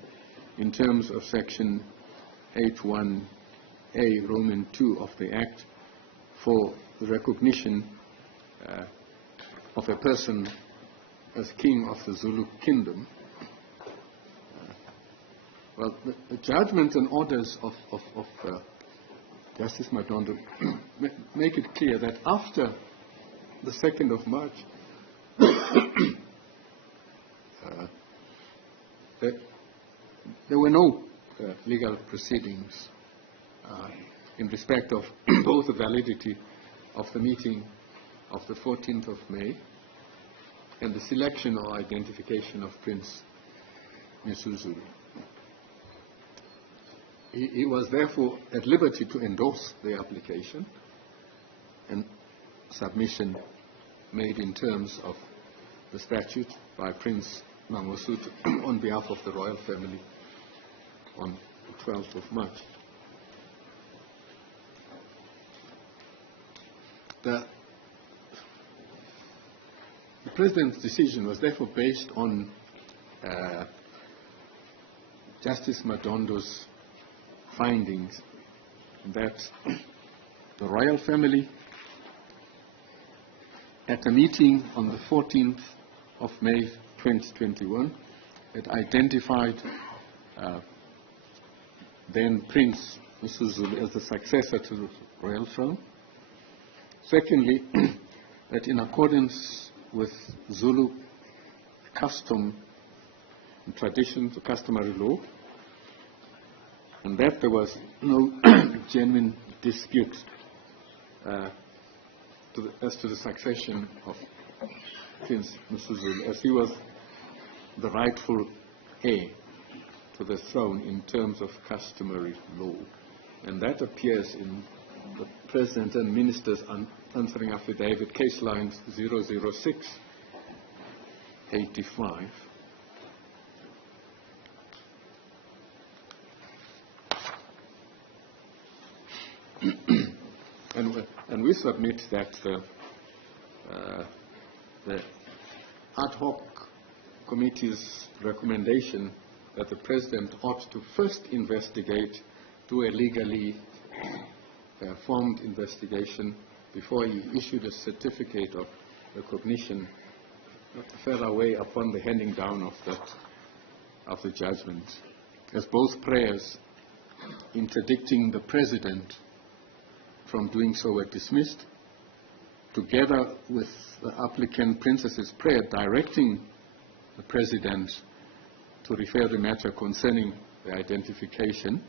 in terms of Section 81A, Roman 2 of the Act for the recognition of a person as King of the Zulu Kingdom. Well, the judgment and orders of Justice Madondo make it clear that after the 2nd of March, there were no legal proceedings in respect of both the validity of the meeting of the 14th of May and the selection or identification of Prince Msuzulu. He was therefore at liberty to endorse the application and submission made in terms of the statute by Prince Mangosuthu on behalf of the royal family on the 12th of March. The President's decision was therefore based on Justice Madondo's findings that the royal family, at a meeting on the 14th of May 2021, had identified then Prince Msuzulu as the successor to the royal throne. Secondly, that in accordance with Zulu custom and traditions, the customary law, and that there was no genuine dispute as to the succession of Prince Msuzulu, as he was the rightful heir to the throne in terms of customary law. And that appears in the President and Minister's answering affidavit, case lines 006, 85. and we submit that the ad hoc committee's recommendation that the President ought to first investigate, do a legally formed investigation before he issued a certificate of recognition, fell away upon the handing down of the judgment, as both prayers interdicting the President from doing so were dismissed, together with the applicant Princess's prayer directing the President to refer the matter concerning the identification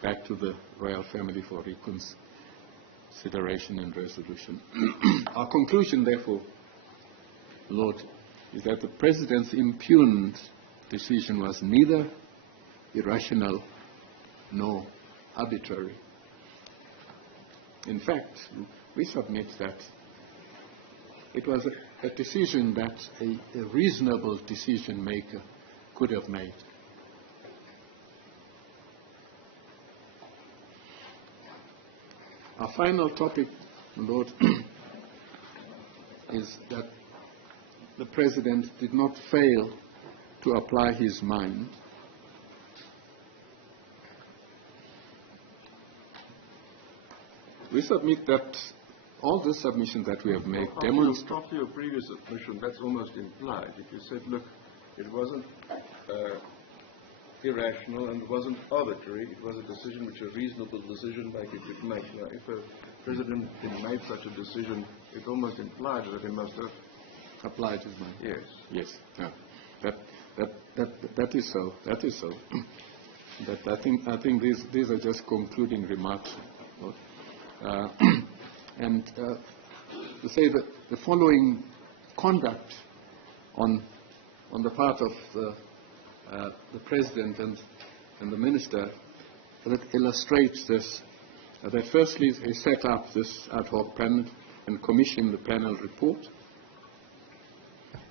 back to the royal family for reconsideration and resolution. Our conclusion, therefore, Lord, is that the President's impugned decision was neither irrational nor arbitrary. In fact, we submit that it was a decision that a reasonable decision maker could have made. Our final topic, Lord, is that the President did not fail to apply his mind we submit that all the submissions that we have made demonstrate. After your previous submission, that's almost implied. If you said, look, it wasn't irrational and it wasn't arbitrary, it was a decision which a reasonable decision maker could make. Now, if a president made such a decision, it almost implied that he must have applied his mind. Yes. Yes. Yeah. That is so. That is so. But I think these are just concluding remarks. And to say that the following conduct on the part of the President and the Minister that illustrates this. That firstly, they set up this ad hoc panel and commissioned the panel report.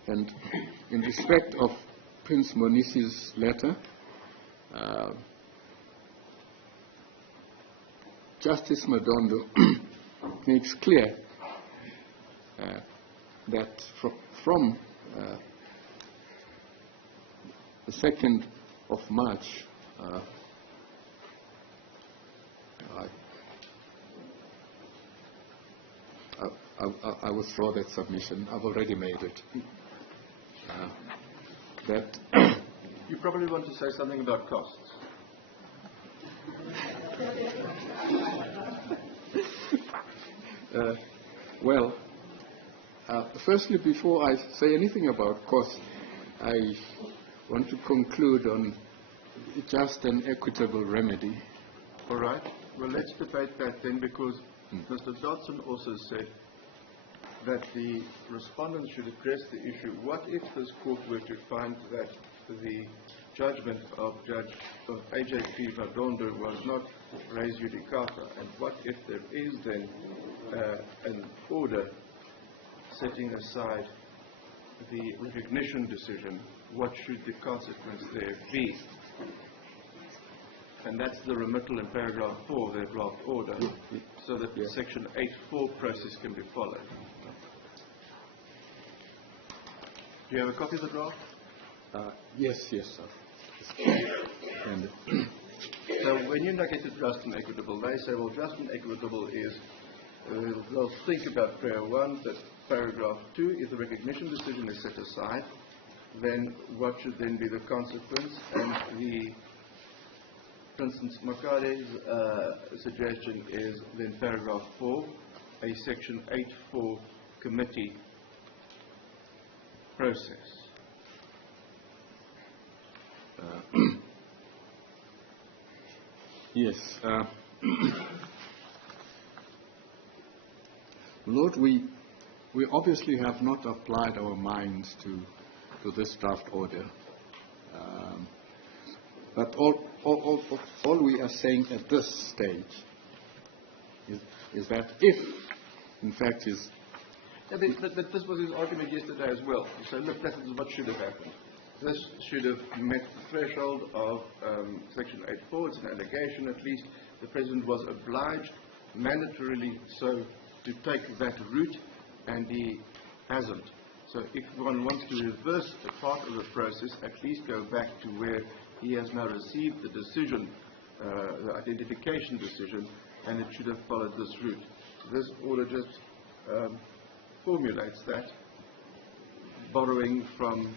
And in respect of Prince Monisi's letter, Justice Madondo makes clear that from the 2nd of March, I withdraw that submission. I've already made it. That you probably want to say something about costs. Firstly, before I say anything about costs, I want to conclude on just an equitable remedy. All right. Well, let's debate that then, because Mr. Dodson also said that the respondents should address the issue. What if this court were to find that the judgment of AJP Madondo was not res judicata, and what if there is then an order setting aside the recognition decision? What should the consequence there be? And that's the remittal in paragraph 4 of their draft order, so that the section 8.4 process can be followed. Do you have a copy of the draft? Yes, sir. And so when you get to just and equitable, they say, well, just and equitable is, they'll think about prayer 1, that paragraph 2, if the recognition decision is set aside, then what should then be the consequence? And for instance, Makare's suggestion is then paragraph 4, a section 8.4 committee process. Yes. Lord, we obviously have not applied our minds to this draft order. But all we are saying at this stage is that if, in fact, is... Yeah, but this was his argument yesterday as well. He said, look, that is what should have happened. This should have met the threshold of section 8.4. It's an allegation, at least. The President was obliged mandatorily so to take that route, and he hasn't. So if one wants to reverse a part of the process, at least go back to where he has now received the decision, the identification decision, and it should have followed this route. So this order just formulates that, borrowing from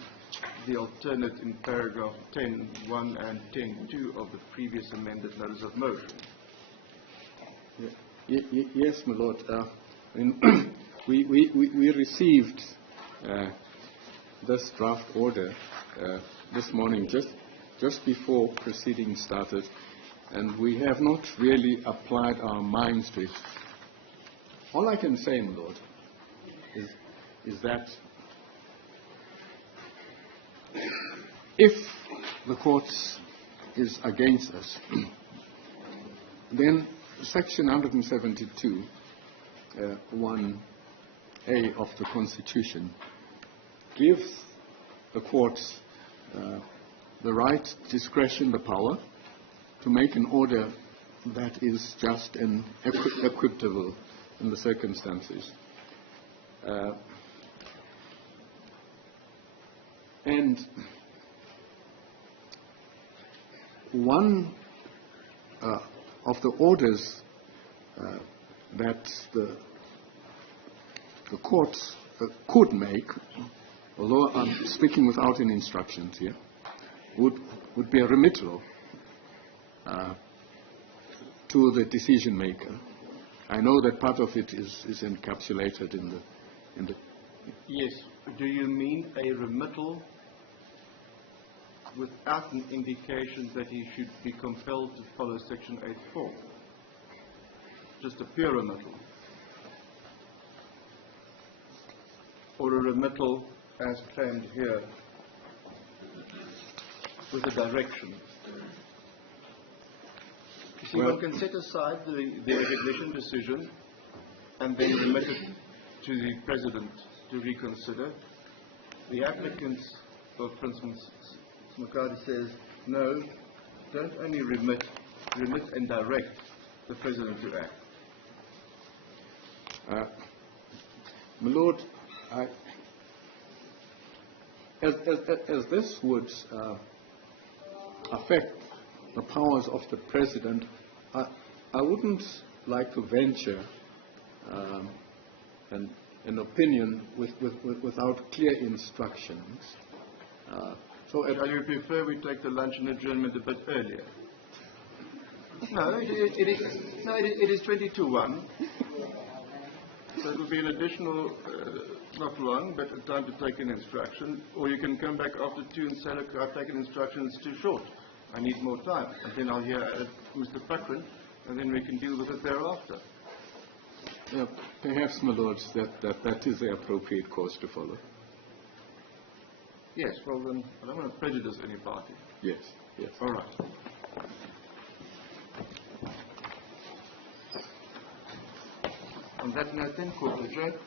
the alternate in paragraph 10.1 and 10.2 of the previous amended notice of motion. Yes, my lord. We received this draft order this morning just before proceedings started, and we have not really applied our minds to it. All I can say, my lord, is that if the court is against us, then Section 172, 1A of the Constitution gives the courts the right, discretion, the power to make an order that is just and equitable in the circumstances. And one of the orders that the courts could make, although I'm speaking without any instructions here, would be a remittal to the decision maker. I know that part of it is encapsulated in the. Yes. Do you mean a remittal without an indication that he should be compelled to follow Section 8.4? Just a pure remittal? Or a remittal as claimed here with a direction? You see, one can set aside the recognition decision and then remit it to the President to reconsider. The applicants, for instance, Makadi says, no, don't only remit and direct the President to act. My Lord, as this would affect the powers of the President, I wouldn't like to venture an opinion without clear instructions. So you prefer we take the lunch and adjournment a bit earlier? No, it is 22:1. So it will be an additional, not long, but a time to take an instruction. Or you can come back after 2 and say, look, I've taken instruction, it's too short. I need more time. And then I'll hear Mr. Pakran, and then we can deal with it thereafter. Perhaps, my lords, that is the appropriate course to follow. Yes, well then, I don't want to prejudice any party. Yes. All right. On that note then, court adjourned.